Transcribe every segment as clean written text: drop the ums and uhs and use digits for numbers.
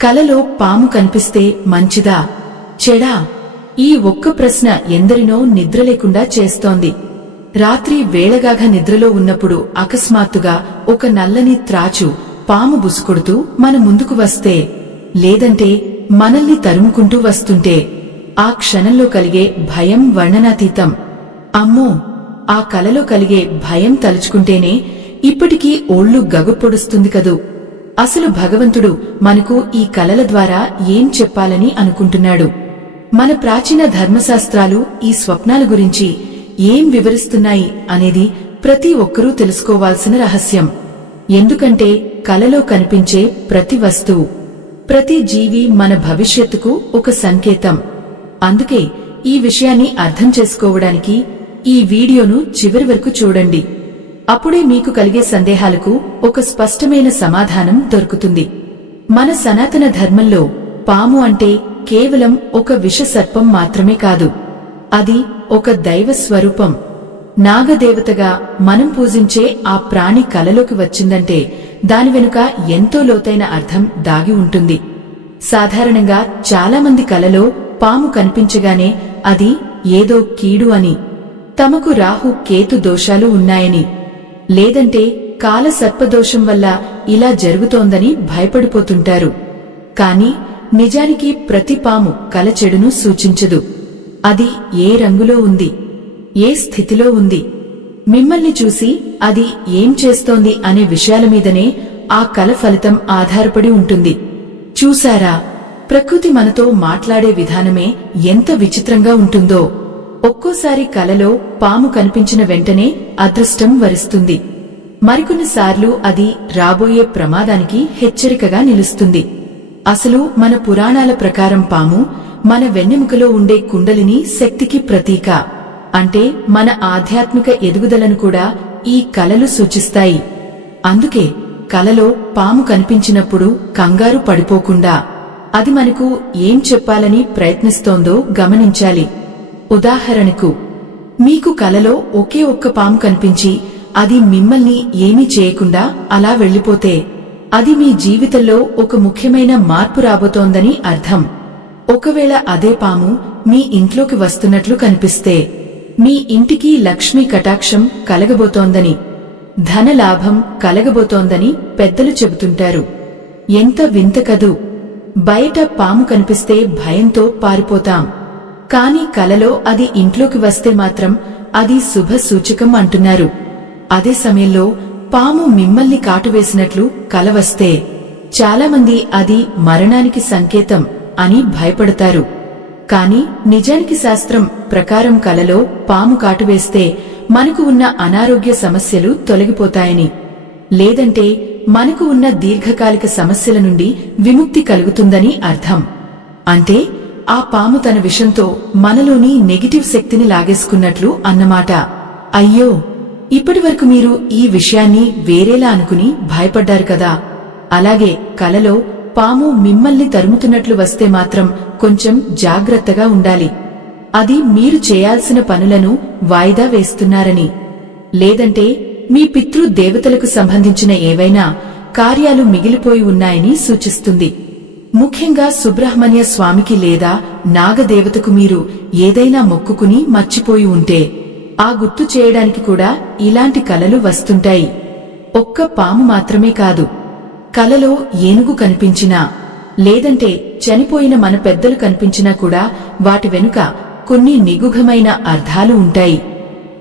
కలలో పాము కనిపిస్తే మంచిదా చెడా? ఈ ఒక్క ప్రశ్న ఎందరినో నిద్రలేకుండా చేస్తోంది. రాత్రి వేళగాగా నిద్రలో ఉన్నప్పుడు అకస్మాత్తుగా ఒక నల్లని త్రాచు పాము బుసుకొడుతూ మన ముందుకు వస్తే, లేదంటే మనల్ని తరుముకుంటూ వస్తుంటే ఆ క్షణంలో కలిగే భయం వర్ణనాతీతం. అమ్మో, ఆ కలలో కలిగే భయం తలుచుకుంటేనే ఇప్పటికీ ఒళ్ళు గగుపొడుస్తుంది కదూ. అసలు భగవంతుడు మనకు ఈ కలల ద్వారా ఏం చెప్పాలని అనుకుంటున్నాడు? మన ప్రాచీన ధర్మశాస్త్రాలు ఈ స్వప్నాల గురించి ఏం వివరిస్తున్నాయి అనేది ప్రతి ఒక్కరూ తెలుసుకోవాల్సిన రహస్యం. ఎందుకంటే కలలో కనిపించే ప్రతి వస్తువు, ప్రతి జీవి మన భవిష్యత్తుకు ఒక సంకేతం. అందుకే ఈ విషయాన్ని అర్థం చేసుకోవడానికి ఈ వీడియోను చివరి వరకు చూడండి. అప్పుడే మీకు కలిగే సందేహాలకు ఒక స్పష్టమైన సమాధానం దొరుకుతుంది. మన సనాతన ధర్మంలో పాము అంటే కేవలం ఒక విషసర్పం మాత్రమే కాదు, అది ఒక దైవ స్వరూపం. నాగదేవతగా మనం పూజించే ఆ ప్రాణి కలలోకి వచ్చిందంటే దాని వెనుక ఎంతో లోతైన అర్థం దాగి ఉంటుంది. సాధారణంగా చాలామంది కలలో పాము కనిపించగానే అది ఏదో కీడు అని, తమకు రాహు కేతు దోషాలు ఉన్నాయని, లేదంటే కాల సర్పదోషం వల్ల ఇలా జరుగుతోందని భయపడిపోతుంటారు. కాని నిజానికి ప్రతి పాము కల చెడును సూచించదు. అది ఏ రంగులో ఉంది, ఏ స్థితిలో ఉంది, మిమ్మల్ని చూసి అది ఏం చేస్తోంది అనే విషయాల మీదనే ఆ కల ఫలితం ఆధారపడి ఉంటుంది. చూశారా, ప్రకృతి మనతో మాట్లాడే విధానమే ఎంత విచిత్రంగా ఉంటుందో. ఒక్కోసారి కలలో పాము కనిపించిన వెంటనే అదృష్టం వరిస్తుంది. మరికొన్నిసార్లు అది రాబోయే ప్రమాదానికి హెచ్చరికగా నిలుస్తుంది. అసలు మన పురాణాల ప్రకారం పాము మన వెన్నెముకలో ఉండే కుండలిని శక్తికి ప్రతీక. అంటే మన ఆధ్యాత్మిక ఎదుగుదలను కూడా ఈ కలలు సూచిస్తాయి. అందుకే కలలో పాము కనిపించినప్పుడు కంగారు పడిపోకుండా అది మనకు ఏం చెప్పాలని ప్రయత్నిస్తోందో గమనించాలి. ఉదాహరణకు, మీకు కలలో ఒకే ఒక్క పాము కనిపించి అది మిమ్మల్ని ఏమీ చేయకుండా అలా వెళ్లిపోతే అది మీ జీవితంలో ఒక ముఖ్యమైన మార్పు రాబోతోందని అర్థం. ఒకవేళ అదే పాము మీ ఇంట్లోకి వస్తున్నట్లు కనిపిస్తే మీ ఇంటికి లక్ష్మీ కటాక్షం కలగబోతోందని, ధనలాభం కలగబోతోందని పెద్దలు చెబుతుంటారు. ఎంత వింత కదూ! బయట పాము కనిపిస్తే భయంతో పారిపోతాం. కాని కలలో అది ఇంట్లోకి వస్తే మాత్రం అది శుభ సూచకం అంటున్నారు. అదే సమయంలో పాము మిమ్మల్ని కాటువేసినట్లు కల వస్తే చాలామంది అది మరణానికి సంకేతం అని భయపడతారు. కాని నిజానికి శాస్త్రం ప్రకారం కలలో పాము కాటువేస్తే మనకు ఉన్న అనారోగ్య సమస్యలు తొలగిపోతాయని, లేదంటే మనకు ఉన్న దీర్ఘకాలిక సమస్యల నుండి విముక్తి కలుగుతుందని అర్థం. అంటే ఆ పాము తన విషంతో మనలోని నెగిటివ్ శక్తిని లాగేసుకున్నట్లు అన్నమాట. అయ్యో, ఇప్పటివరకు మీరు ఈ విషయాన్ని వేరేలా అనుకుని భయపడ్డారు కదా. అలాగే కలలో పాము మిమ్మల్ని తరుముతున్నట్లు వస్తే మాత్రం కొంచెం జాగ్రత్తగా ఉండాలి. అది మీరు చేయాల్సిన పనులను వాయిదా వేస్తున్నారని, లేదంటే మీ పితృ దేవతలకు సంబంధించిన ఏవైనా కార్యాలు మిగిలిపోయి ఉన్నాయని సూచిస్తుంది. ముఖ్యంగా సుబ్రహ్మణ్య స్వామికి లేదా నాగదేవతకు మీరు ఏదైనా మొక్కుకుని మర్చిపోయి ఉంటే ఆ గుర్తు చేయడానికి కూడా ఇలాంటి కలలు వస్తుంటాయి. ఒక్క పాము మాత్రమే కాదు, కలలో ఏనుగు కనిపించినా, లేదంటే చనిపోయిన మన పెద్దలు కనిపించినా కూడా వాటి వెనుక కొన్ని నిగూఢమైన అర్థాలు ఉంటాయి.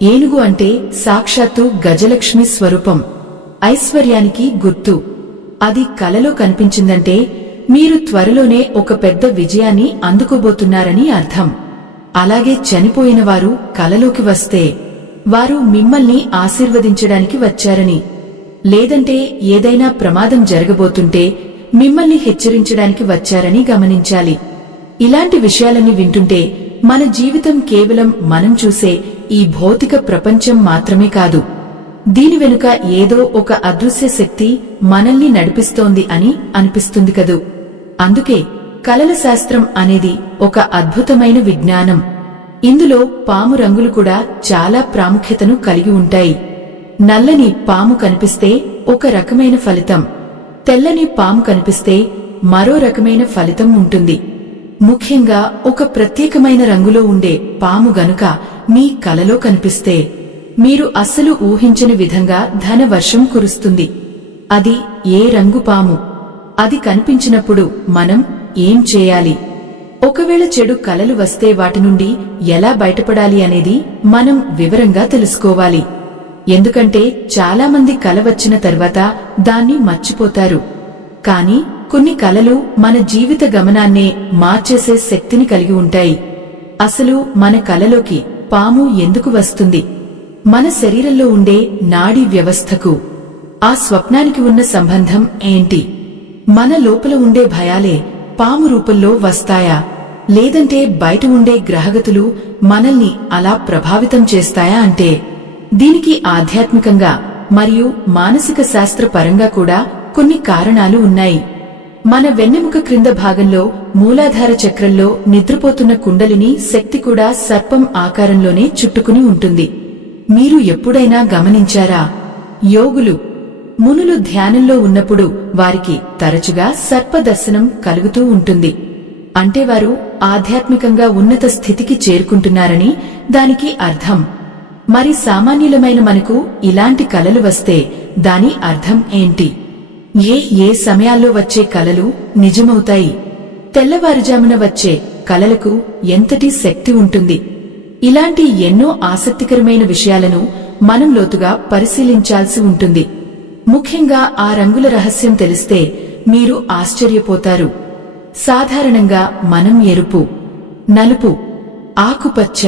ఏనుగు అంటే సాక్షాత్తు గజలక్ష్మి స్వరూపం, ఐశ్వర్యానికి గుర్తు. అది కలలో కనిపించిందంటే మీరు త్వరలోనే ఒక పెద్ద విజయాన్ని అందుకోబోతున్నారని అర్థం. అలాగే చనిపోయిన వారు కలలోకి వస్తే వారు మిమ్మల్ని ఆశీర్వదించడానికి వచ్చారని, లేదంటే ఏదైనా ప్రమాదం జరగబోతుంటే మిమ్మల్ని హెచ్చరించడానికి వచ్చారని గమనించాలి. ఇలాంటి విషయాలన్నీ వింటుంటే మన జీవితం కేవలం మనం చూసే ఈ భౌతిక ప్రపంచం మాత్రమే కాదు, దీని వెనుక ఏదో ఒక అదృశ్య శక్తి మనల్ని నడిపిస్తోంది అని అనిపిస్తుంది కదూ. అందుకే కలల శాస్త్రం అనేది ఒక అద్భుతమైన విజ్ఞానం. ఇందులో పాము రంగులు కూడా చాలా ప్రాముఖ్యతను కలిగి ఉంటాయి. నల్లని పాము కనిపిస్తే ఒక రకమైన ఫలితం, తెల్లని పాము కనిపిస్తే మరో రకమైన ఫలితం ఉంటుంది. ముఖ్యంగా ఒక ప్రత్యేకమైన రంగులో ఉండే పాము గనుక మీ కలలో కనిపిస్తే మీరు అస్సలు ఊహించని విధంగా ధన వర్షం కురుస్తుంది. అది ఏ రంగు పాము? అది కనిపించినప్పుడు మనం ఏం చేయాలి? ఒకవేళ చెడు కలలు వస్తే వాటి నుండి ఎలా బయటపడాలి అనేది మనం వివరంగా తెలుసుకోవాలి. ఎందుకంటే చాలామంది కల వచ్చిన తర్వాత దాన్ని మర్చిపోతారు. కాని కొన్ని కలలు మన జీవిత గమనాన్నే మార్చేసే శక్తిని కలిగి ఉంటాయి. అసలు మన కలలోకి పాము ఎందుకు వస్తుంది? మన శరీరంలో ఉండే నాడీ వ్యవస్థకు ఆ స్వప్నానికి ఉన్న సంబంధం ఏంటి? మన లోపల ఉండే భయాలే పాము రూపంలో వస్తాయా, లేదంటే బయట ఉండే గ్రహగతులు మనల్ని అలా ప్రభావితం చేస్తాయా అంటే దీనికి ఆధ్యాత్మికంగా మరియు మానసిక శాస్త్ర పరంగా కూడా కొన్ని కారణాలు ఉన్నాయి. మన వెన్నెముక క్రింద భాగంలో మూలాధార చక్రంలో నిద్రపోతున్న కుండలిని శక్తి కూడా సర్పం ఆకారంలోనే చుట్టుకుని ఉంటుంది. మీరు ఎప్పుడైనా గమనించారా? యోగులు, మునులు ధ్యానంలో ఉన్నప్పుడు వారికి తరచుగా సర్పదర్శనం కలుగుతూ ఉంటుంది. అంటే వారు ఆధ్యాత్మికంగా ఉన్నత స్థితికి చేరుకుంటున్నారని దానికి అర్థం. మరి సామాన్యులమైన మనకు ఇలాంటి కలలు వస్తే దాని అర్థం ఏంటి? ఏ సమయాల్లో వచ్చే కలలు నిజమవుతాయి? తెల్లవారుజామున వచ్చే కలలకు ఎంతటి శక్తి ఉంటుంది? ఇలాంటి ఎన్నో ఆసక్తికరమైన విషయాలను మనం లోతుగా పరిశీలించాల్సి ఉంటుంది. ముఖ్యంగా ఆ రంగుల రహస్యం తెలిస్తే మీరు ఆశ్చర్యపోతారు. సాధారణంగా మనం ఎరుపు, నలుపు, ఆకుపచ్చ,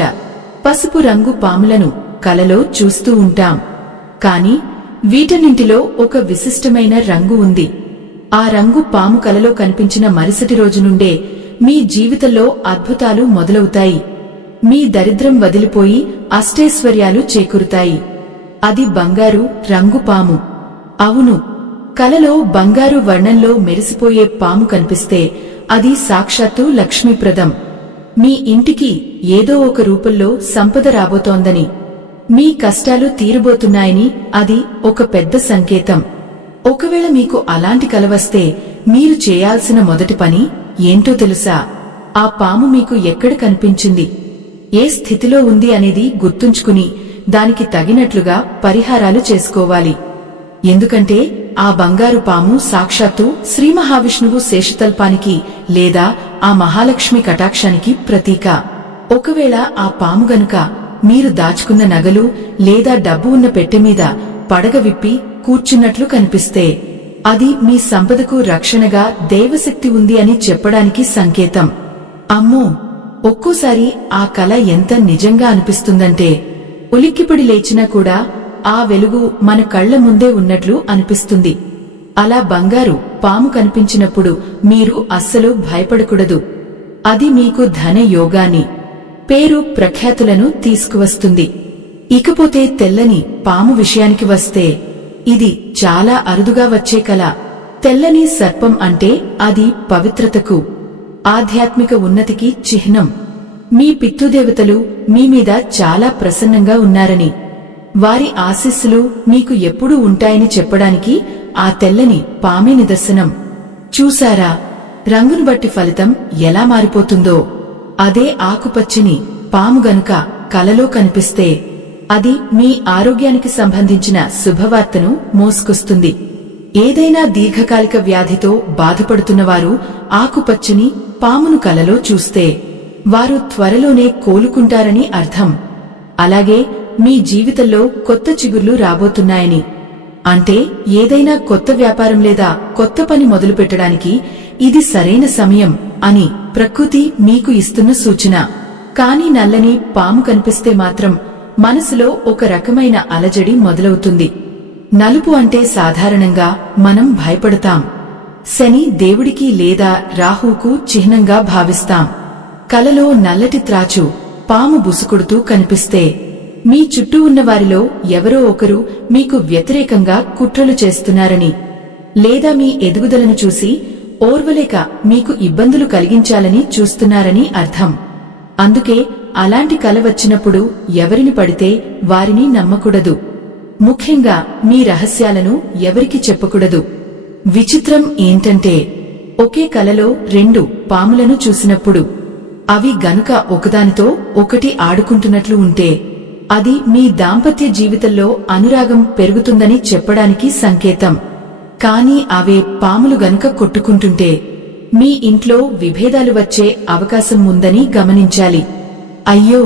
పసుపు రంగు పాములను కలలో చూస్తూ ఉంటాం. కాని వీటన్నింటిలో ఒక విశిష్టమైన రంగు ఉంది. ఆ రంగు పాము కలలో కనిపించిన మరుసటి రోజు నుండే మీ జీవితంలో అద్భుతాలు మొదలవుతాయి. మీ దరిద్రం వదిలిపోయి అష్టైశ్వర్యాలు చేకూరుతాయి. అది బంగారు రంగు పాము. అవును, కలలో బంగారు వర్ణంలో మెరిసిపోయే పాము కనిపిస్తే అది సాక్షాత్తు లక్ష్మీప్రదం. మీ ఇంటికి ఏదో ఒక రూపంలో సంపద రాబోతోందని, మీ కష్టాలు తీరబోతున్నాయని అది ఒక పెద్ద సంకేతం. ఒకవేళ మీకు అలాంటి కల వస్తే మీరు చేయాల్సిన మొదటి పని ఏంటో తెలుసా? ఆ పాము మీకు ఎక్కడ కనిపించింది, ఏ స్థితిలో ఉంది అనేది గుర్తుంచుకుని దానికి తగినట్లుగా పరిహారాలు చేసుకోవాలి. ఎందుకంటే ఆ బంగారు పాము సాక్షాత్తు శ్రీ మహావిష్ణువు శేషతల్పానికి లేదా ఆ మహాలక్ష్మి కటాక్షానికి ప్రతీక. ఒకవేళ ఆ పాము గనుక మీరు దాచుకున్న నగలు లేదా డబ్బు ఉన్న పెట్టెమీద పడగ విప్పి కూర్చున్నట్లు కనిపిస్తే అది మీ సంపదకు రక్షణగా దైవశక్తి ఉంది అని చెప్పడానికి సంకేతం. అమ్మో, ఒక్కోసారి ఆ కల ఎంత నిజంగా అనిపిస్తుందంటే ఉలిక్కిపడి లేచినా కూడా ఆ వెలుగు మన కళ్ల ముందే ఉన్నట్లు అనిపిస్తుంది. అలా బంగారు పాము కనిపించినప్పుడు మీరు అస్సలు భయపడకూడదు. అది మీకు ధన యోగాన్ని, పేరు ప్రఖ్యాతులను తీసుకువస్తుంది. ఇకపోతే తెల్లని పాము విషయానికి వస్తే ఇది చాలా అరుదుగా వచ్చే కల. తెల్లని సర్పం అంటే అది పవిత్రతకు, ఆధ్యాత్మిక ఉన్నతికి చిహ్నం. మీ పితృదేవతలు మీ మీద చాలా ప్రసన్నంగా ఉన్నారని, వారి ఆశీస్సులు మీకు ఎప్పుడూ ఉంటాయని చెప్పడానికి ఆ తెల్లని పామే నిదర్శనం. చూశారా, రంగును బట్టి ఫలితం ఎలా మారిపోతుందో? అదే ఆకుపచ్చని పాము గనుక కలలో కనిపిస్తే అది మీ ఆరోగ్యానికి సంబంధించిన శుభవార్తను మోసుకొస్తుంది. ఏదైనా దీర్ఘకాలిక వ్యాధితో బాధపడుతున్నవారు ఆకుపచ్చని పామును కలలో చూస్తే వారు త్వరలోనే కోలుకుంటారని అర్థం. అలాగే మీ జీవితంలో కొత్త చిగుర్లు రాబోతున్నాయని, అంటే ఏదైనా కొత్త వ్యాపారం లేదా కొత్త పని మొదలుపెట్టడానికి ఇది సరైన సమయం అని ప్రకృతి మీకు ఇస్తున్న సూచన. కాని నల్లని పాము కనిపిస్తే మాత్రం మనసులో ఒక రకమైన అలజడి మొదలవుతుంది. నలుపు అంటే సాధారణంగా మనం భయపడతాం. శని దేవుడికి లేదా రాహువుకు చిహ్నంగా భావిస్తాం. కలలో నల్లటి త్రాచు పాము బుసుకుడుతూ కనిపిస్తే మీ చుట్టూ ఉన్న వారిలో ఎవరో ఒకరు మీకు వ్యతిరేకంగా కుట్రలు చేస్తున్నారని, లేదా మీ ఎదుగుదలను చూసి ఓర్వలేక మీకు ఇబ్బందులు కలిగించాలని చూస్తున్నారని అర్థం. అందుకే అలాంటి కల వచ్చినప్పుడు ఎవరిని పడితే వారిని నమ్మకూడదు. ముఖ్యంగా మీ రహస్యాలను ఎవరికి చెప్పకూడదు. విచిత్రం ఏంటంటే ఒకే కలలో 2 పాములను చూసినప్పుడు అవి గనుక ఒకదానితో ఒకటి ఆడుకుంటున్నట్లు ఉంటే అది మీ దాంపత్య జీవితంలో అనురాగం పెరుగుతుందని చెప్పడానికి సంకేతం. కాని అవే పాములు గనుక కొట్టుకుంటుంటే మీ ఇంట్లో విభేదాలు వచ్చే అవకాశం ఉందని గమనించాలి. అయ్యో,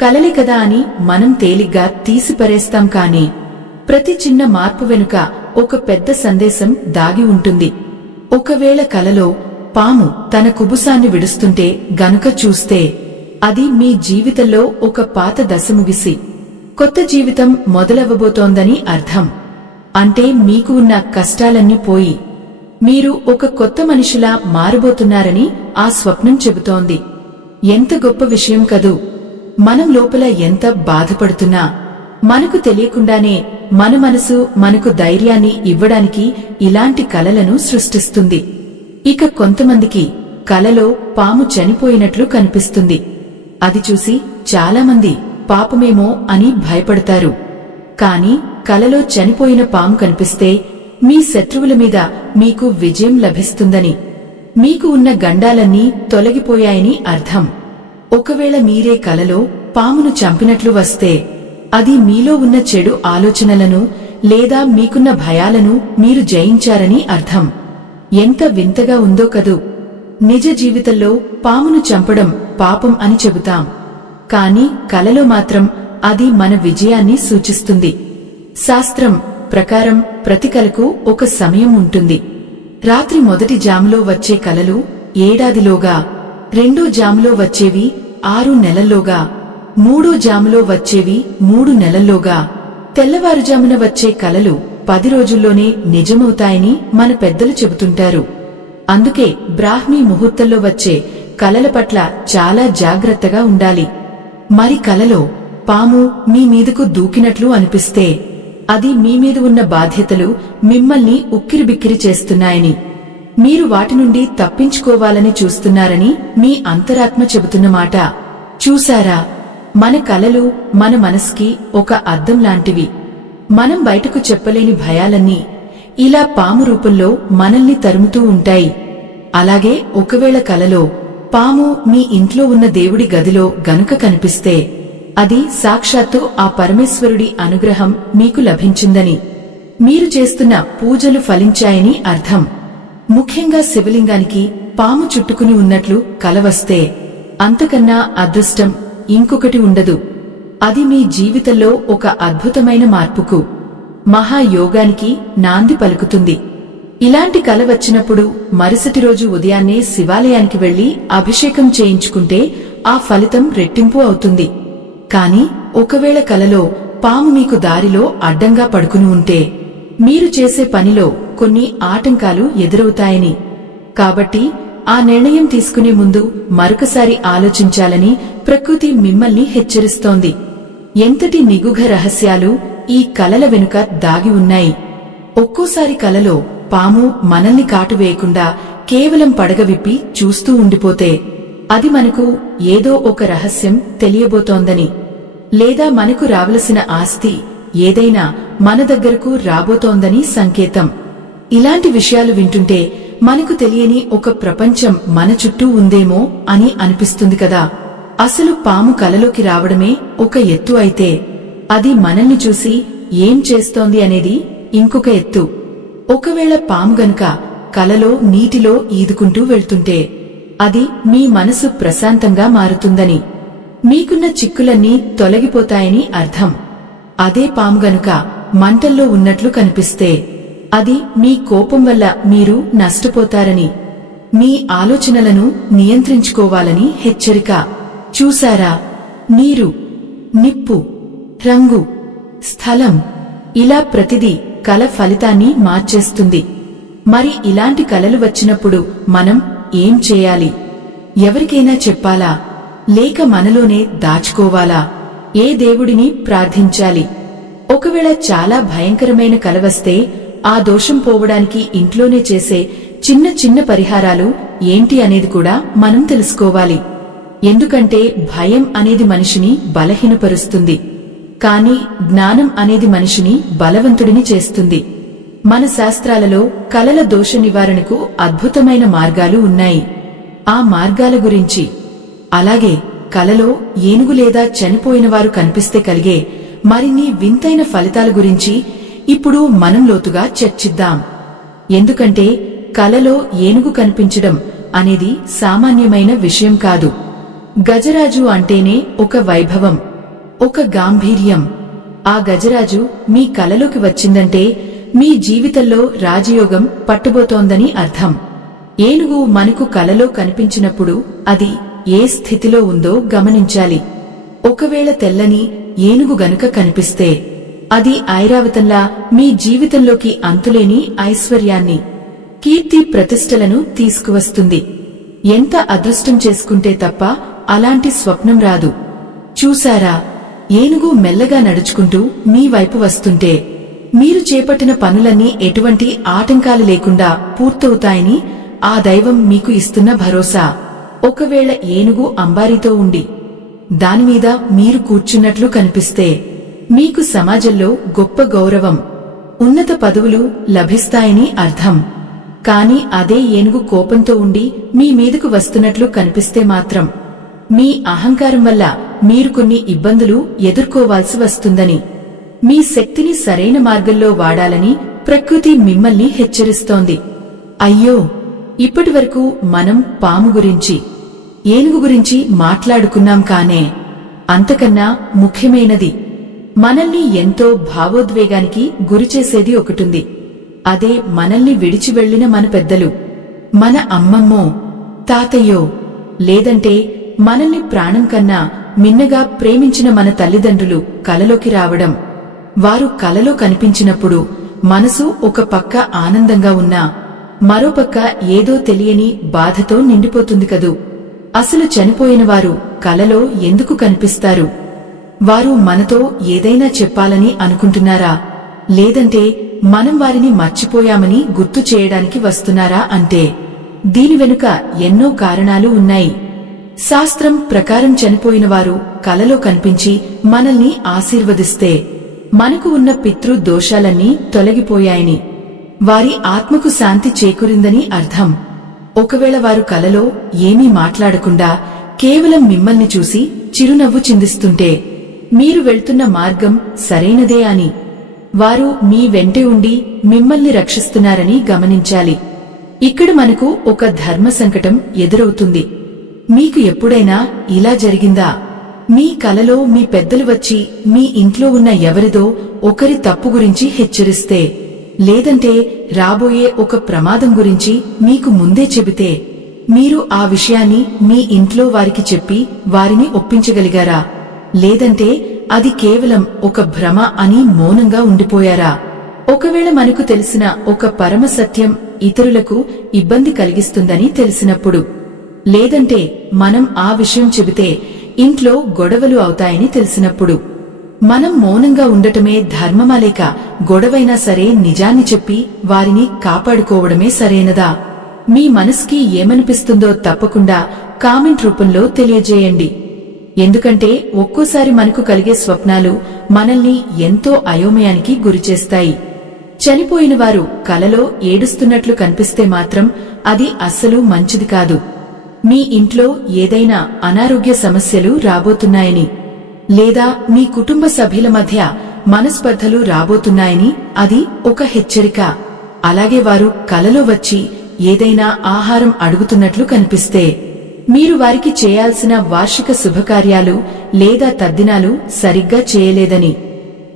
కలలే కదా అని మనం తేలిగ్గా తీసిపరేస్తాం. కాని ప్రతి చిన్న మార్పు వెనుక ఒక పెద్ద సందేశం దాగి ఉంటుంది. ఒకవేళ కలలో పాము తన కుబుసాన్ని విడుస్తుంటే గనుక చూస్తే అది మీ జీవితంలో ఒక పాత దశ ముగిసి కొత్త జీవితం మొదలవ్వబోతోందని అర్థం. అంటే మీకు ఉన్న కష్టాలన్నీ పోయి మీరు ఒక కొత్త మనిషిలా మారబోతున్నారని ఆ స్వప్నం చెబుతోంది. ఎంత గొప్ప విషయం కదూ! మనం లోపల ఎంత బాధపడుతున్నా మనకు తెలియకుండానే మన మనసు మనకు ధైర్యాన్ని ఇవ్వడానికి ఇలాంటి కలలను సృష్టిస్తుంది. ఇక కొంతమందికి కలలో పాము చనిపోయినట్లు కనిపిస్తుంది. అది చూసి చాలామంది పాపమేమో అని భయపడతారు. కాని కలలో చనిపోయిన పాము కనిపిస్తే మీ శత్రువుల మీద మీకు విజయం లభిస్తుందని, మీకు ఉన్న గండాలన్నీ తొలగిపోయాయని అర్థం. ఒకవేళ మీరే కలలో పామును చంపినట్లు వస్తే అది మీలో ఉన్న చెడు ఆలోచనలను లేదా మీకున్న భయాలను మీరు జయించారని అర్థం. ఎంత వింతగా ఉందో కదూ! నిజ జీవితంలో పామును చంపడం పాపం అని చెబుతాం. కాని కలలో మాత్రం అది మన విజయాన్ని సూచిస్తుంది. శాస్త్రం ప్రకారం ప్రతి కలకు ఒక సమయం ఉంటుంది. రాత్రి మొదటి జాములో వచ్చే కలలు ఏడాదిలోగా, రెండో జాములో వచ్చేవి 6 నెలల్లోగా, మూడో జాములో వచ్చేవి 3 నెలల్లోగా, తెల్లవారుజామున వచ్చే కలలు 10 రోజుల్లోనే నిజమవుతాయని మన పెద్దలు చెబుతుంటారు. అందుకే బ్రాహ్మీ ముహూర్తంలో వచ్చే కలల పట్ల చాలా జాగ్రత్తగా ఉండాలి. మరి కలలో పాము మీ మీదకు దూకినట్లు అనిపిస్తే అది మీ మీద ఉన్న బాధ్యతలు మిమ్మల్ని ఉక్కిరిబిక్కిరి చేస్తున్నాయని, మీరు వాటి నుండి తప్పించుకోవాలని చూస్తున్నారని మీ అంతరాత్మ చెబుతున్నమాట. చూశారా, మన కలలు మన మనసుకి ఒక అద్దం లాంటివి. మనం బయటకు చెప్పలేని భయాలన్నీ ఇలా పాము రూపంలో మనల్ని తరుముతూ ఉంటాయి. అలాగే ఒకవేళ కలలో పాము మీ ఇంట్లో ఉన్న దేవుడి గదిలో గనుక కనిపిస్తే అది సాక్షాత్తు ఆ పరమేశ్వరుడి అనుగ్రహం మీకు లభించిందని, మీరు చేస్తున్న పూజలు ఫలించాయని అర్థం. ముఖ్యంగా శివలింగానికి పాము చుట్టుకుని ఉన్నట్లు కల వస్తే అంతకన్నా అదృష్టం ఇంకొకటి ఉండదు. అది మీ జీవితంలో ఒక అద్భుతమైన మార్పుకు, మహాయోగానికి నాంది పలుకుతుంది. ఇలాంటి కల వచ్చినప్పుడు మరుసటి రోజు ఉదయాన్నే శివాలయానికి వెళ్లి అభిషేకం చేయించుకుంటే ఆ ఫలితం రెట్టింపు అవుతుంది. కాని ఒకవేళ కలలో పాము మీకు దారిలో అడ్డంగా పడుకుని ఉంటే మీరు చేసే పనిలో కొన్ని ఆటంకాలు ఎదురవుతాయని, కాబట్టి ఆ నిర్ణయం తీసుకునే ముందు మరొకసారి ఆలోచించాలని ప్రకృతి మిమ్మల్ని హెచ్చరిస్తోంది. ఎంతటి నిగూఢ రహస్యాలు ఈ కలల వెనుక దాగి ఉన్నాయి. ఒక్కోసారి కలలో పాము మనల్ని కాటువేయకుండా కేవలం పడగ విప్పి చూస్తూ ఉండిపోతే అది మనకు ఏదో ఒక రహస్యం తెలియబోతోందని, లేదా మనకు రావలసిన ఆస్తి ఏదైనా మన దగ్గరకు రాబోతోందని సంకేతం. ఇలాంటి విషయాలు వింటుంటే మనకు తెలియని ఒక ప్రపంచం మన చుట్టూ ఉందేమో అని అనిపిస్తుంది కదా. అసలు పాము కలలోకి రావడమే ఒక ఎత్తు అయితే అది మనల్ని చూసి ఏం చేస్తోంది అనేది ఇంకొక ఎత్తు. ఒకవేళ పాము గనుక కలలో నీటిలో ఈదుకుంటూ వెళ్తుంటే అది మీ మనసు ప్రశాంతంగా మారుతుందని, మీకున్న చిక్కులన్నీ తొలగిపోతాయని అర్థం. అదే పాము గనుక మంటల్లో ఉన్నట్లు కనిపిస్తే అది మీ కోపం వల్ల మీరు నష్టపోతారని, మీ ఆలోచనలను నియంత్రించుకోవాలని హెచ్చరిక. చూశారా, నీరు, నిప్పు, రంగు, స్థలం, ఇలా ప్రతిదీ కల ఫలితాన్ని మార్చేస్తుంది. మరి ఇలాంటి కలలు వచ్చినప్పుడు మనం ఏం చేయాలి? ఎవరికైనా చెప్పాలా, లేక మనలోనే దాచుకోవాలా? ఏ దేవుడిని ప్రార్థించాలి? ఒకవేళ చాలా భయంకరమైన కల వస్తే ఆ దోషం పోవడానికి ఇంట్లోనే చేసే చిన్న చిన్న పరిహారాలు ఏంటి అనేది కూడా మనం తెలుసుకోవాలి. ఎందుకంటే భయం అనేది మనిషిని బలహీనపరుస్తుంది, కాని జ్ఞానం అనేది మనిషిని బలవంతుడిని చేస్తుంది. మన శాస్త్రాలలో కలల దోష నివారణకు అద్భుతమైన మార్గాలు ఉన్నాయి. ఆ మార్గాల గురించి, అలాగే కలలో ఏనుగు లేదా చనిపోయినవారు కనిపిస్తే కలిగే మరిన్ని వింతైన ఫలితాల గురించి ఇప్పుడు మనం లోతుగా చర్చిద్దాం. ఎందుకంటే కలలో ఏనుగు కనిపించడం అనేది సామాన్యమైన విషయం కాదు. గజరాజు అంటేనే ఒక వైభవం, ఒక గాంభీర్యం. ఆ గజరాజు మీ కలలోకి వచ్చిందంటే మీ జీవితంలో రాజయోగం పట్టుబోతోందని అర్థం. ఏనుగు మనకు కలలో కనిపించినప్పుడు అది ఏ స్థితిలో ఉందో గమనించాలి. ఒకవేళ తెల్లని ఏనుగు గనుక కనిపిస్తే అది ఐరావతంలా మీ జీవితంలోకి అంతులేని ఐశ్వర్యాన్ని, కీర్తి ప్రతిష్టలను తీసుకువస్తుంది. ఎంత అదృష్టం చేసుకుంటే తప్ప అలాంటి స్వప్నం రాదు. చూశారా, ఏనుగు మెల్లగా నడుచుకుంటూ మీ వైపు వస్తుంటే మీరు చేపట్టిన పనులన్నీ ఎటువంటి ఆటంకాలు లేకుండా పూర్తవుతాయని ఆ దైవం మీకు ఇస్తున్న భరోసా. ఒకవేళ ఏనుగు అంబారీతో ఉండి దానిమీద మీరు కూర్చున్నట్లు కనిపిస్తే మీకు సమాజంలో గొప్ప గౌరవం, ఉన్నత పదవులు లభిస్తాయని అర్థం. కాని అదే ఏనుగు కోపంతో ఉండి మీ మీదకు వస్తున్నట్లు కనిపిస్తే మాత్రం మీ అహంకారం వల్ల మీరు కొన్ని ఇబ్బందులు ఎదుర్కోవాల్సి వస్తుందని, మీ శక్తిని సరైన మార్గంలో వాడాలని ప్రకృతి మిమ్మల్ని హెచ్చరిస్తోంది. అయ్యో, ఇప్పటివరకు మనం పాము గురించి, ఏనుగు గురించి మాట్లాడుకున్నాం. కానే అంతకన్నా ముఖ్యమైనది, మనల్ని ఎంతో భావోద్వేగానికి గురిచేసేది ఒకటుంది. అదే మనల్ని విడిచి వెళ్లిన మన పెద్దలు, మన అమ్మమ్మో, తాతయ్యో, లేదంటే మనల్ని ప్రాణం కన్నా మిన్నగా ప్రేమించిన మన తల్లిదండ్రులు కలలోకి రావడం. వారు కలలో కనిపించినప్పుడు మనసు ఒక పక్క ఆనందంగా ఉన్నా మరోపక్క ఏదో తెలియని బాధతో నిండిపోతుంది కదూ. అసలు చనిపోయినవారు కలలో ఎందుకు కనిపిస్తారు? వారు మనతో ఏదైనా చెప్పాలని అనుకుంటున్నారా? లేదంటే మనం వారిని మర్చిపోయామని గుర్తు చేయడానికి వస్తున్నారా? అంటే దీని వెనుక ఎన్నో కారణాలు ఉన్నాయి. శాస్త్రం ప్రకారం చనిపోయినవారు కలలో కనిపించి మనల్ని ఆశీర్వదిస్తే మనకు ఉన్న పితృ దోషాలన్నీ తొలగిపోయాయని, వారి ఆత్మకు శాంతి చేకూరిందని అర్థం. ఒకవేళ వారు కలలో ఏమీ మాట్లాడకుండా కేవలం మిమ్మల్ని చూసి చిరునవ్వు చిందిస్తుంటే మీరు వెళ్తున్న మార్గం సరైనదే అని, వారు మీ వెంటే ఉండి మిమ్మల్ని రక్షిస్తున్నారని గమనించాలి. ఇక్కడ మనకు ఒక ధర్మ సంకటం ఎదురవుతుంది. మీకు ఎప్పుడైనా ఇలా జరిగిందా? మీ కలలో మీ పెద్దలు వచ్చి మీ ఇంట్లో ఉన్న ఎవరిదో ఒకరి తప్పు గురించి హెచ్చరిస్తే, లేదంటే రాబోయే ఒక ప్రమాదం గురించి మీకు ముందే చెబితే మీరు ఆ విషయాన్ని మీ ఇంట్లో వారికి చెప్పి వారిని ఒప్పించగలిగారా? లేదంటే అది కేవలం ఒక భ్రమ అని మౌనంగా ఉండిపోయారా? ఒకవేళ మనకు తెలిసిన ఒక పరమ సత్యం ఇతరులకు ఇబ్బంది కలిగిస్తుందని తెలిసినప్పుడు, లేదంటే మనం ఆ విషయం చెబితే ఇంట్లో గొడవలు అవుతాయని తెలిసినప్పుడు, మనం మౌనంగా ఉండటమే ధర్మమా లేక గొడవైనా సరే నిజాన్ని చెప్పి వారిని కాపాడుకోవడమే సరైనదా? మీ మనసుకి ఏమనిపిస్తుందో తప్పకుండా కామెంట్ రూపంలో తెలియజేయండి. ఎందుకంటే ఒక్కోసారి మనకు కలిగే స్వప్నాలు మనల్ని ఎంతో అయోమయానికి గురిచేస్తాయి. చనిపోయిన వారు కలలో ఏడుస్తున్నట్లు కనిపిస్తే మాత్రం అది అస్సలు మంచిది కాదు. మీ ఇంట్లో ఏదైనా అనారోగ్య సమస్యలు రాబోతున్నాయని, లేదా మీ కుటుంబ సభ్యుల మధ్య మనస్పర్ధలు రాబోతున్నాయని అది ఒక హెచ్చరిక. అలాగే వారు కలలో వచ్చి ఏదైనా ఆహారం అడుగుతున్నట్లు కనిపిస్తే మీరు వారికి చేయాల్సిన వార్షిక శుభకార్యాలు లేదా తద్దినాలు సరిగ్గా చేయలేదని,